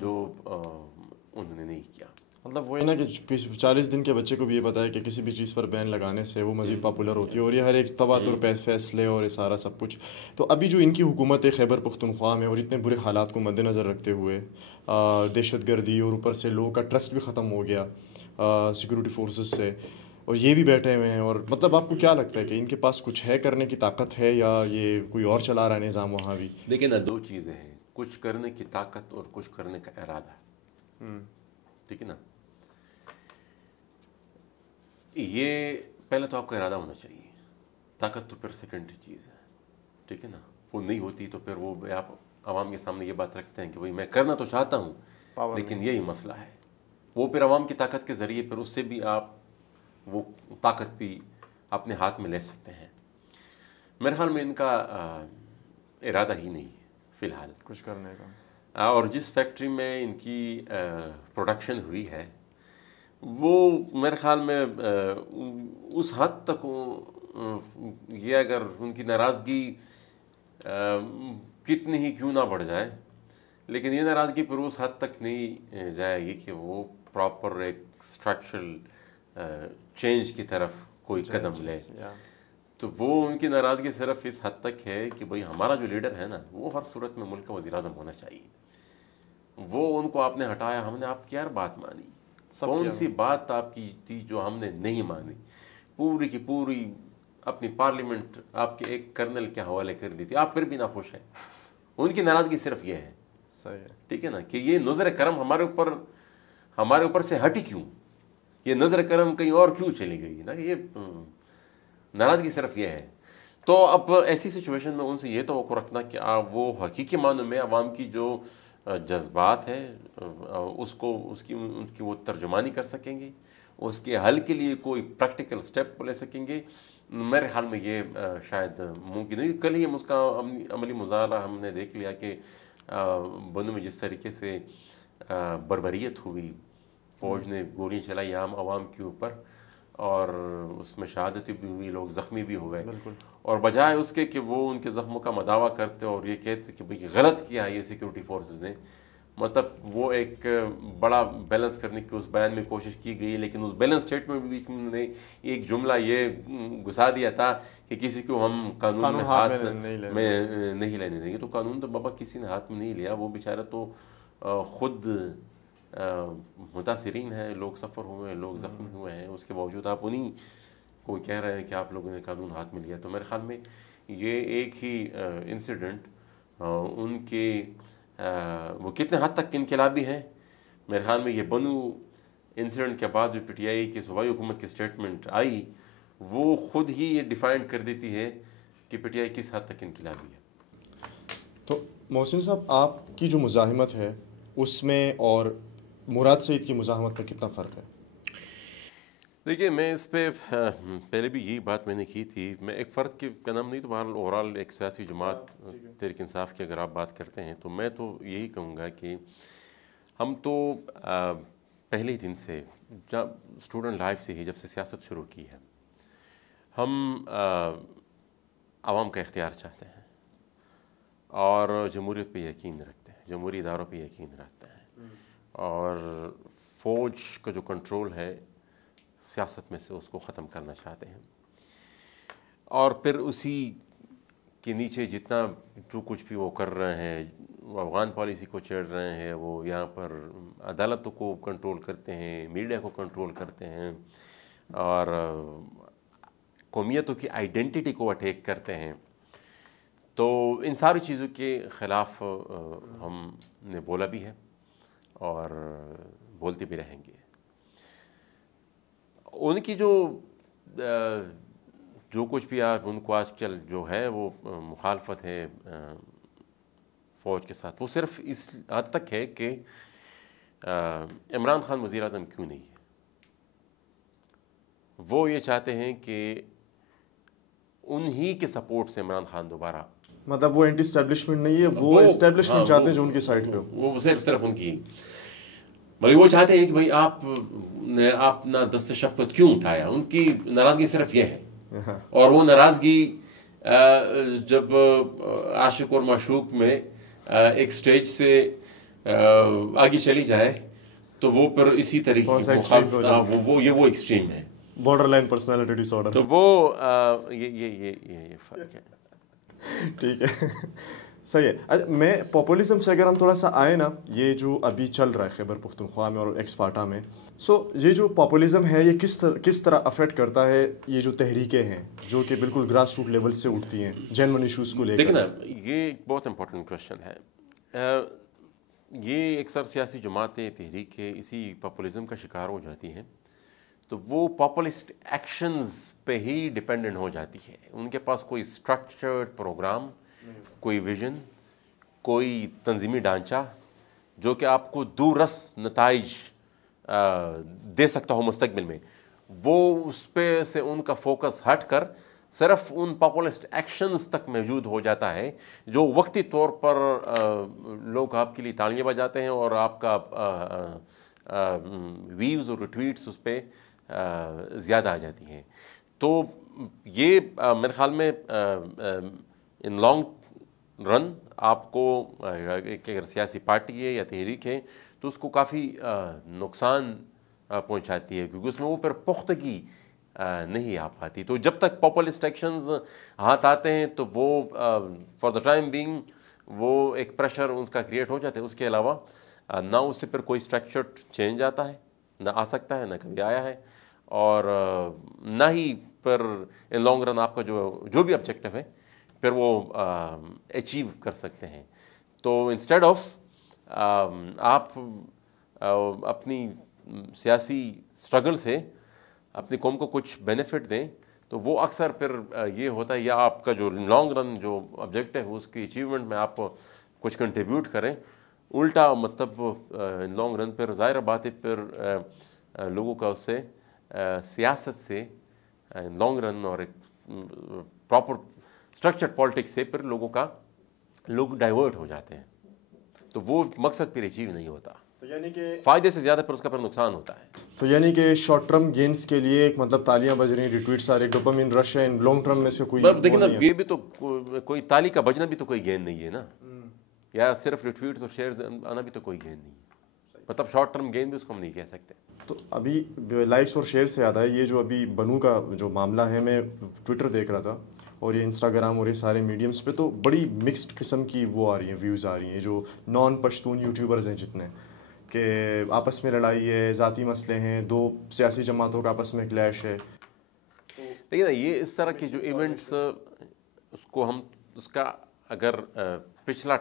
جو انہوں نے نہیں کیا. مطلب وہی نا کہ 40 دن کے بچے کو بھی یہ پتا ہے کہ کسی بھی چیز پر بین لگانے سے وہ مزید پاپولر ہوتی ہے، اور یہ ہر ایک تواتر پہ فیصلے اور یہ سارا سب کچھ. تو ابھی جو ان کی حکومت ہے خیبر پختونخوا میں، اور اتنے برے حالات کو مد نظر رکھتے ہوئے دہشت گردی اور اوپر سے لوگوں کا ٹرسٹ بھی ختم ہو گیا سیکورٹی فورسز سے، اور یہ بھی بیٹھے ہوئے ہیں. اور مطلب آپ کو کیا لگتا ہے کہ ان کے پاس کچھ ہے کرنے کی طاقت ہے، یا یہ کوئی اور چلا رہا ہے نظام وہاں بھی؟ دیکھیں نا، 2 چیزیں ہیں، کچھ کرنے کی طاقت اور کچھ کرنے کا ارادہ. ٹھیک ہے نا. یہ پہلے تو آپ کا ارادہ ہونا چاہیے، طاقت تو پھر سیکنڈری چیز ہے. ٹھیک ہے نا. وہ نہیں ہوتی تو پھر وہ آپ عوام کے سامنے یہ بات رکھتے ہیں کہ بھائی میں کرنا تو چاہتا ہوں لیکن یہی مسئلہ ہے. وہ پھر عوام کی طاقت کے ذریعے پھر اس سے بھی آپ وہ طاقت بھی اپنے ہاتھ میں لے سکتے ہیں. میرے خیال میں ان کا ارادہ ہی نہیں ہے فی الحال کچھ کرنے کا. اور جس فیکٹری میں ان کی پروڈکشن ہوئی ہے وہ میرے خیال میں اس حد تک یہ اگر ان کی ناراضگی کتنی ہی کیوں نہ بڑھ جائے، لیکن یہ ناراضگی پھر اس حد تک نہیں جائے گی کہ وہ پراپر ایک اسٹرکچرل چینج کی طرف کوئی قدم لے. تو وہ ان کی ناراضگی صرف اس حد تک ہے کہ بھئی ہمارا جو لیڈر ہے نا، وہ ہر صورت میں ملک کا وزیر اعظم ہونا چاہیے. وہ ان کو آپ نے ہٹایا، ہم نے آپ کی ہر بات مانی. کون سی بات آپ کی تھی جو ہم نے نہیں مانی؟ پوری کی پوری اپنی پارلیمنٹ آپ کے ایک کرنل کے حوالے کر دی تھی. آپ پھر بھی ناخوش ہیں. ان کی ناراضگی صرف یہ ہے. صحیح ہے. ٹھیک ہے نا، کہ یہ نظر کرم ہمارے اوپر سے ہٹی کیوں، یہ نظر کرم کہیں اور کیوں چلی گئی نا. یہ ناراضگی صرف یہ ہے. تو اب ایسی سچویشن میں ان سے یہ توقع رکھنا کہ آپ وہ حقیقی معنوں میں عوام کی جو جذبات ہے اس کی وہ ترجمانی کر سکیں گے، اس کے حل کے لیے کوئی پریکٹیکل سٹیپ لے سکیں گے، میرے خیال میں یہ شاید ممکن نہیں. کل ہی ہم اس کا عملی مظاہرہ ہم نے دیکھ لیا کہ بنو میں جس طریقے سے بربریت ہوئی، فوج نے گولیاں چلائی عام عوام کے اوپر، اور اس میں شہادتیں بھی ہوئی، لوگ زخمی بھی ہوئے. اور بجائے اس کے کہ وہ ان کے زخموں کا مداوع کرتے اور یہ کہتے کہ بھئی غلط کیا ہے یہ سیکورٹی فورسز نے، مطلب وہ ایک بڑا بیلنس کرنے کی اس بیان میں کوشش کی گئی. لیکن اس بیلنس اسٹیٹمنٹ میں بھی نے ایک جملہ یہ گھسا دیا تھا کہ کسی کو ہم قانون میں ہاتھ میں نہیں لینے دیں گے. تو قانون تو بابا کسی نے ہاتھ میں نہیں لیا، وہ بیچارہ تو خود متاثرین ہیں، لوگ سفر ہوئے ہیں، لوگ زخمی ہوئے ہیں. اس کے باوجود آپ انہیں کو کہہ رہے ہیں کہ آپ لوگوں نے قانون ہاتھ میں لیا. تو میرے خیال میں یہ ایک ہی انسیڈنٹ ان کے وہ کتنے حد تک انقلابی ہیں. میرے خیال میں یہ بنو انسیڈنٹ کے بعد جو پی ٹی آئی کی صوبائی حکومت کی اسٹیٹمنٹ آئی، وہ خود ہی یہ ڈیفائن کر دیتی ہے کہ پی ٹی آئی کس حد تک انقلابی ہے. تو محسن صاحب، آپ کی جو مزاحمت ہے اس میں اور مراد سعید کی مزاحمت میں کتنا فرق ہے؟ دیکھیے، میں اس پہ پہلے بھی یہی بات میں نے کی تھی. میں ایک فرد کا نام نہیں تو بہرحال اوورال ایک سیاسی جماعت تحریک انصاف کی اگر آپ بات کرتے ہیں تو میں تو یہی کہوں گا کہ ہم تو پہلے دن سے جب اسٹوڈنٹ لائف سے ہی جب سے سیاست شروع کی ہے، ہم عوام کا اختیار چاہتے ہیں اور جمہوریت پہ یقین رکھتے ہیں، جمہوری اداروں پہ یقین رکھتے ہیں، اور فوج کا جو کنٹرول ہے سیاست میں سے اس کو ختم کرنا چاہتے ہیں. اور پھر اسی کے نیچے جتنا جو کچھ بھی وہ کر رہے ہیں، وہ افغان پالیسی کو چھیڑ رہے ہیں، وہ یہاں پر عدالتوں کو کنٹرول کرتے ہیں، میڈیا کو کنٹرول کرتے ہیں، اور قومیتوں کی آئیڈینٹی کو اٹیک کرتے ہیں. تو ان ساری چیزوں کے خلاف ہم نے بولا بھی ہے اور بولتے بھی رہیں گے. ان کی جو کچھ بھی ان کو آج کل جو ہے وہ مخالفت ہے فوج کے ساتھ، وہ صرف اس حد تک ہے کہ عمران خان وزیر اعظم کیوں نہیں ہے. وہ یہ چاہتے ہیں کہ انہی کے سپورٹ سے عمران خان دوبارہ، مطلب وہ اینٹی اسٹیبلشمنٹ نہیں ہے، وہ اسٹیبلشمنٹ چاہتے ہیں جو ان کی سائڈ پہ ہو. وہ صرف ان کی، مگر وہ چاہتے ہیں کہ بھائی آپ نے اپنا دست شفقت کیوں اٹھایا. ان کی ناراضگی صرف یہ ہے، اور وہ ناراضگی جب عاشق اور معشوق میں ایک سٹیج سے آگے چلی جائے تو وہ پھر اسی طریقے کی وہ ایکسٹریم ہے، بارڈر لائن پرسنالٹی ڈس آرڈر. تو وہ یہ فرق ہے. ٹھیک ہے، صحیح ہے. میں پاپولیزم سے اگر ہم تھوڑا سا آئے نا، یہ جو ابھی چل رہا ہے خیبر پختونخوا میں اور ایکس فاٹا میں، یہ جو پاپولیزم ہے یہ کس طرح افیکٹ کرتا ہے یہ جو تحریکیں ہیں جو کہ بالکل گراس روٹ لیول سے اٹھتی ہیں جینون ایشوز کو لے کر؟ دیکھیں نا، یہ ایک بہت امپورٹنٹ کوشچن ہے. یہ اکثر سیاسی جماعتیں، تحریکیں اسی پاپولیزم کا شکار ہو جاتی ہیں، تو وہ پاپولسٹ ایکشنز پہ ہی ڈپینڈنٹ ہو جاتی ہے. ان کے پاس کوئی اسٹرکچرڈ پروگرام، کوئی ویژن، کوئی تنظیمی ڈھانچہ جو کہ آپ کو دور رس نتائج دے سکتا ہو مستقبل میں، وہ اس پہ سے ان کا فوکس ہٹ کر صرف ان پاپولسٹ ایکشنز تک موجود ہو جاتا ہے جو وقتی طور پر لوگ آپ کے لیے تالیاں بجاتے ہیں اور آپ کا ویوز اور ٹویٹس اس پہ زیادہ آ جاتی ہیں. تو یہ میرے خیال میں ان لانگ رن آپ کو اگر سیاسی پارٹی ہے یا تحریک ہے تو اس کو کافی نقصان پہنچاتی ہے، کیونکہ اس میں وہ پھر پختگی نہیں آ پاتی. تو جب تک پاپولسٹ ایکشنز ہاتھ آتے ہیں تو وہ فار دا ٹائم بینگ وہ ایک پریشر ان کا کریٹ ہو جاتا ہے. اس کے علاوہ نہ اس سے پھر کوئی اسٹرکچرڈ چینج آتا ہے، نہ آ سکتا ہے، نہ کبھی آیا ہے، اور نہ ہی پھر ان لانگ رن آپ کا جو بھی آبجیکٹو ہے پھر وہ اچیو کر سکتے ہیں. تو انسٹیڈ آف آپ اپنی سیاسی اسٹرگل سے اپنی قوم کو کچھ بینیفٹ دیں تو وہ اکثر پھر یہ ہوتا ہے، یا آپ کا جو لانگ رن جو آبجیکٹ ہے اس کی اچیومنٹ میں آپ کچھ کنٹریبیوٹ کریں، الٹا مطلب لانگ رن پھر ظاہر بات ہے پھر لوگوں کا اس سے سیاست سے لانگ رن اور ایک پراپر اسٹرکچرڈ پالیٹکس سے پھر لوگ ڈائیورٹ ہو جاتے ہیں، تو وہ مقصد پھر اچیو نہیں ہوتا. یعنی کہ فائدے سے زیادہ پھر اس کا پھر نقصان ہوتا ہے. تو یعنی کہ شارٹ ٹرم گینز کے لیے ایک مطلب تالیاں بج رہی ہیں، ریٹویٹس آ رہے، ڈوپامین رش ہے، لانگ ٹرم میں سے کوئی دیکھیں نا، یہ بھی تو کوئی تالی کا بجنا بھی تو کوئی گین نہیں ہے نا، یا صرف ریٹویٹس اور شیئرز آنا بھی تو کوئی گین نہیں ہے. مطلب شارٹ ٹرم گین بھی اس کو ہم نہیں کہہ سکتے. تو ابھی لائکس اور شیئر سے یاد ہے، یہ جو ابھی بنو کا جو معاملہ ہے، میں ٹویٹر دیکھ رہا تھا اور یہ انسٹاگرام اور یہ سارے میڈیمس پہ تو بڑی مکسڈ قسم کی وہ آ رہی ہیں، ویوز آ رہی ہیں. جو نان پشتون یوٹیوبرز ہیں جتنے، کہ آپس میں لڑائی ہے، ذاتی مسئلے ہیں، دو سیاسی جماعتوں کا آپس میں کلیش ہے. لیکن یہ اس طرح کے جو ایونٹس، اس کو ہم اس کا اگر پچھلا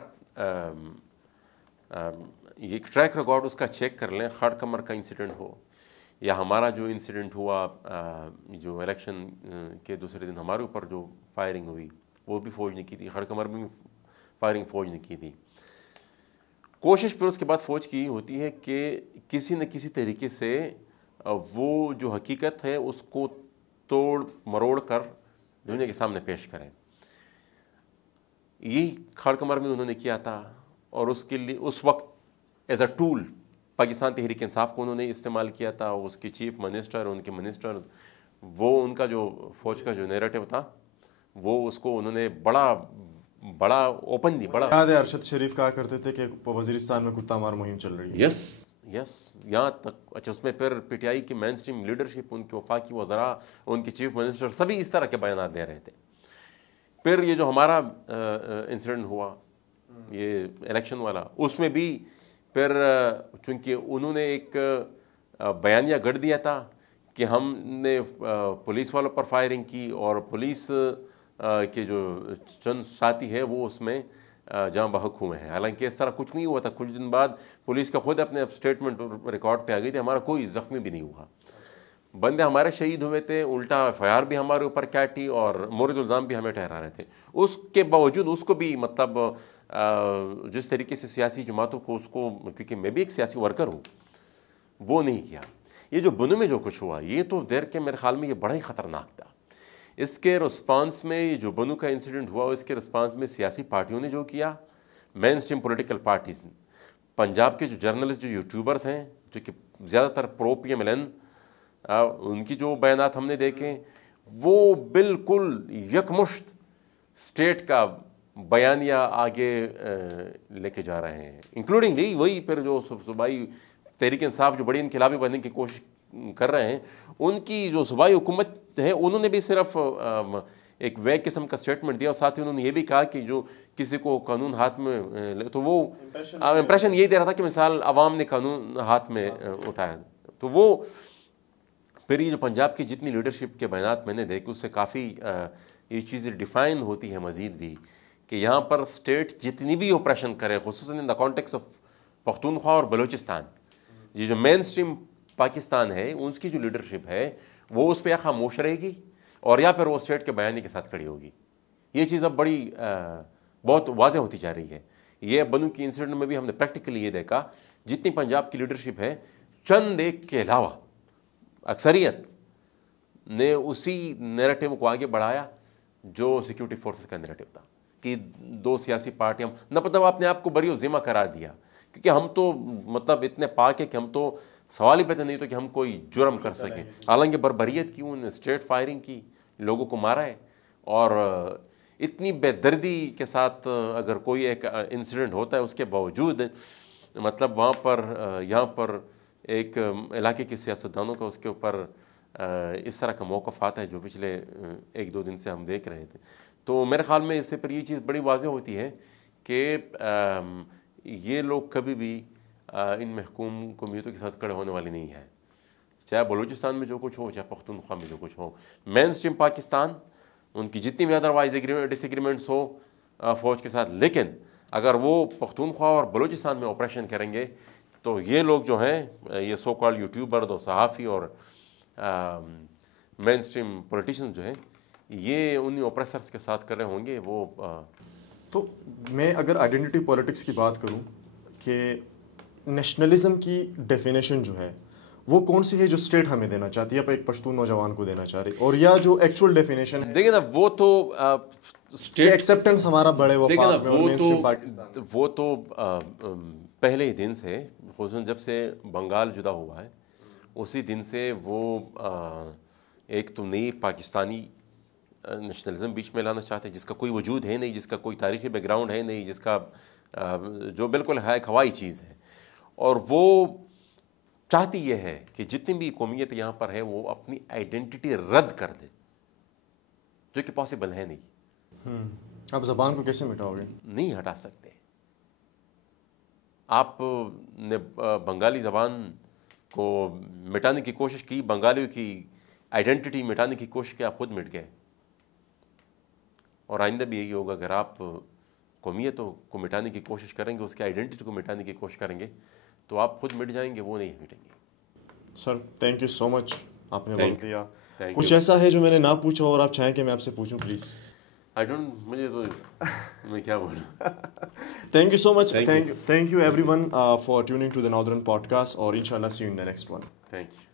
یہ ٹریک ریکارڈ اس کا چیک کر لیں، خڑ کمر کا انسیڈنٹ ہو یا ہمارا جو انسیڈنٹ ہوا جو الیکشن کے دوسرے دن ہمارے اوپر جو فائرنگ ہوئی، وہ بھی فوج نے کی تھی. خڑ کمر میں فائرنگ فوج نے کی تھی. کوشش پھر اس کے بعد فوج کی ہوتی ہے کہ کسی نہ کسی طریقے سے وہ جو حقیقت ہے اس کو توڑ مروڑ کر دنیا کے سامنے پیش کریں. یہی خڑ کمر میں انہوں نے کیا تھا، اور اس کے لیے اس وقت as a tool Pakistan Tehreek Insaf کو انہوں نے استعمال کیا تھا. اس کی چیف منسٹر، ان کے منسٹر، وہ ان کا جو فوج کا جو نیریٹو تھا وہ اس کو انہوں نے بڑا اوپنلی بڑا یاد ہے ارشد شریف کہا کرتے تھے کہ وزیرستان میں کتا مار مہم چل رہی ہے. یس یہاں تک. اچھا، اس میں پھر پی ٹی آئی کی مین اسٹریم لیڈرشپ، ان کے وفاقی وزراء، ان کے چیف منسٹر، سبھی اس طرح کے بیانات دے رہے تھے. پھر یہ جو ہمارا انسیڈنٹ ہوا یہ الیکشن والا، اس میں بھی پھر چونکہ انہوں نے ایک بیانیہ گڑھ دیا تھا کہ ہم نے پولیس والوں پر فائرنگ کی اور پولیس کے جو چند ساتھی ہیں وہ اس میں جاں بحق ہوئے ہیں. حالانکہ اس طرح کچھ نہیں ہوا تھا. کچھ دن بعد پولیس کا خود اپنے اسٹیٹمنٹ ریکارڈ پہ آ گئی تھی, ہمارا کوئی زخمی بھی نہیں ہوا. بندے ہمارے شہید ہوئے تھے, الٹا ایف آئی آر بھی ہمارے اوپر کاٹی اور مورد الزام بھی ہمیں ٹھہرا رہے تھے. اس کے باوجود اس کو بھی مطلب جس طریقے سے سیاسی جماعتوں کو اس کو, کیونکہ میں بھی ایک سیاسی ورکر ہوں, وہ نہیں کیا. یہ جو بنو میں جو کچھ ہوا یہ تو دیر کے میرے خیال میں یہ بڑا ہی خطرناک تھا. اس کے رسپانس میں یہ جو بنو کا انسیڈنٹ ہوا اس کے رسپانس میں سیاسی پارٹیوں نے جو کیا, مین اسٹریم پولیٹیکل پارٹیز, پنجاب کے جو جرنلسٹ جو یوٹیوبرز ہیں جو کہ زیادہ تر پرو پی ایم ایل این, ان کی جو بیانات ہم نے دیکھے وہ بالکل یکمشت اسٹیٹ کا بیانیہ آگے لے کے جا رہے ہیں, انکلوڈنگ وہی پھر جو صوبائی تحریک انصاف جو بڑی انقلابی بننے کی کوشش کر رہے ہیں, ان کی جو صوبائی حکومت ہے انہوں نے بھی صرف ایک ویگ قسم کا اسٹیٹمنٹ دیا, اور ساتھ ہی انہوں نے یہ بھی کہا کہ جو کسی کو قانون ہاتھ میں تو وہ امپریشن یہی دے رہا تھا کہ مثال عوام نے قانون ہاتھ میں اٹھایا. تو وہ پھر یہ جو پنجاب کی جتنی لیڈرشپ کے بیانات میں نے دیکھے اس سے کافی یہ چیزیں ڈیفائن ہوتی ہیں مزید بھی کہ یہاں پر اسٹیٹ جتنی بھی آپریشن کرے, خصوصاً ان دا کانٹیکس آف پختونخوا اور بلوچستان, یہ جو مین اسٹریم پاکستان ہے اس کی جو لیڈرشپ ہے وہ اس پہ یا خاموش رہے گی اور یا پھر وہ اسٹیٹ کے بیانی کے ساتھ کھڑی ہوگی. یہ چیز اب بڑی بہت واضح ہوتی جا رہی ہے. یہ بنو کی انسیڈنٹ میں بھی ہم نے پریکٹیکلی یہ دیکھا, جتنی پنجاب کی لیڈرشپ ہے چند ایک کے علاوہ اکثریت نے اسی نیریٹو کو آگے بڑھایا جو سیکیورٹی فورسز کا نیریٹو تھا کہ دو سیاسی پارٹیاں نہ مطلب اپنے آپ کو بری و ذمہ قرار دیا, کیونکہ ہم تو مطلب اتنے پاک ہے کہ ہم تو سوال ہی پیدا نہیں تو کہ ہم کوئی جرم کر سکیں. حالانکہ بربریت کی, انہوں نے اسٹریٹ فائرنگ کی, لوگوں کو مارا ہے, اور اتنی بے دردی کے ساتھ اگر کوئی ایک انسیڈنٹ ہوتا ہے اس کے باوجود مطلب وہاں پر یہاں پر ایک علاقے کے سیاستدانوں کا اس کے اوپر اس طرح کا موقف آتا ہے جو پچھلے ایک دو دن سے ہم دیکھ رہے تھے. تو میرے خیال میں اس سے پر یہ چیز بڑی واضح ہوتی ہے کہ یہ لوگ کبھی بھی ان محکوم قومیتوں کے ساتھ کھڑے ہونے والی نہیں ہے, چاہے بلوچستان میں جو کچھ ہو چاہے پختونخوا میں جو کچھ ہو. مین اسٹریم پاکستان ان کی جتنی بھی ادروائز ڈس ایگریمنٹس ہو فوج کے ساتھ, لیکن اگر وہ پختونخوا اور بلوچستان میں آپریشن کریں گے تو یہ لوگ جو ہیں یہ سو کال یوٹیوبر اور صحافی اور مین اسٹریم پولیٹیشین جو ہیں یہ انہی اوپریسرس کے ساتھ کر رہے ہوں گے. وہ تو میں اگر آئیڈینٹی پولیٹکس کی بات کروں کہ نیشنلزم کی ڈیفینیشن جو ہے وہ کون سی ہے جو اسٹیٹ ہمیں دینا چاہتی ہے, آپ ایک پشتون نوجوان کو دینا چاہ رہی, اور یا جو ایکچوئل ڈیفینیشن ہے دیکھیں نا وہ تو اسٹیٹ ایکسیپٹنس ہمارا بڑے وفاق میں, وہ تو پہلے ہی دن سے, خصوصاً جب سے بنگال جدا ہوا ہے اسی دن سے وہ ایک تو نئی پاکستانی نیشنلزم بیچ میں لانا چاہتے ہیں جس کا کوئی وجود ہے نہیں, جس کا کوئی تاریخی بیک گراؤنڈ ہے نہیں, جس کا جو بالکل ہے ایک ہوائی چیز ہے. اور وہ چاہتی یہ ہے کہ جتنی بھی قومیت یہاں پر ہے وہ اپنی آئیڈینٹی رد کر دے, جو کہ پاسبل ہے نہیں. آپ زبان کو کیسے مٹاؤ گے؟ نہیں ہٹا سکتے. آپ نے بنگالی زبان کو مٹانے کی کوشش کی, بنگالیوں کی آئیڈینٹی مٹانے کی کوشش کی, آپ خود مٹ گئے. اور آئندہ بھی یہی ہوگا, اگر آپ قومیتوں کو مٹانے کی کوشش کریں گے, اس کی آئیڈینٹی کو مٹانے کی کوشش کریں گے تو آپ خود مٹ جائیں گے, وہ نہیں مٹیں گے. سر تھینک یو سو مچ, آپ نے وقت دیا. کچھ ایسا ہے جو میں نے نہ پوچھا اور آپ چاہیں کہ میں آپ سے پوچھوں پلیز؟ مجھے تو میں کیا بولوں. Thank you so much. Thank you everyone for tuning to the Northern Podcast, اور ان شاء اللہ see you in the next one. Thank you.